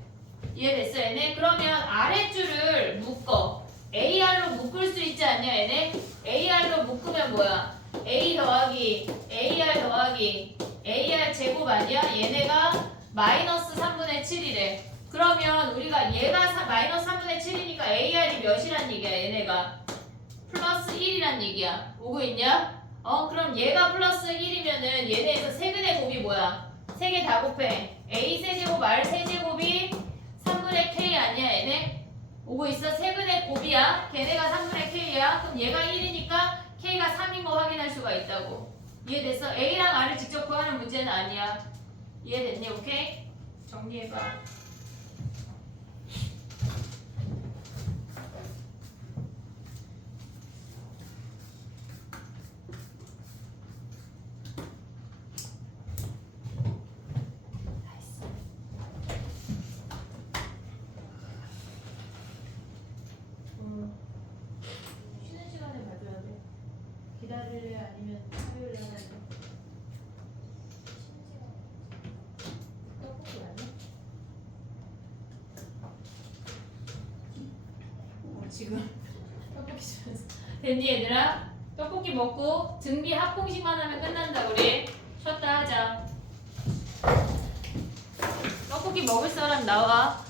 이해됐어 얘네? 그러면 아랫줄을 묶어. AR로 묶을 수 있지 않냐 얘네? AR로 묶으면 뭐야? A 더하기 AR 더하기 AR 제곱 아니야? 얘네가 마이너스 3분의 7이래. 그러면 우리가 얘가 마이너스 3분의 7이니까 AR이 몇이란 얘기야 얘네가? 플러스 1이란 얘기야. 오고 있냐? 그럼 얘가 플러스 1이면은 얘네에서 세근의 곱이 뭐야? 세 개 다 곱해. A 세제곱 R 세제곱이 3분의 K 아니야 얘네? 오고 있어? 세근의 곱이야. 걔네가 3분의 K야. 그럼 얘가 1이니까 K가 3인 거 확인할 수가 있다고. 이해됐어? A랑 R을 직접 구하는 문제는 아니야. 이해됐니? 오케이? 정리해봐. 할래 아니면 화요일에 할래? 떡볶이 아니야? 지금 떡볶이 주면서 됐니 얘들아? 떡볶이 먹고 등비 합공식만 하면 끝난다 우리. 쉬었다 하자. 떡볶이 먹을 사람 나와.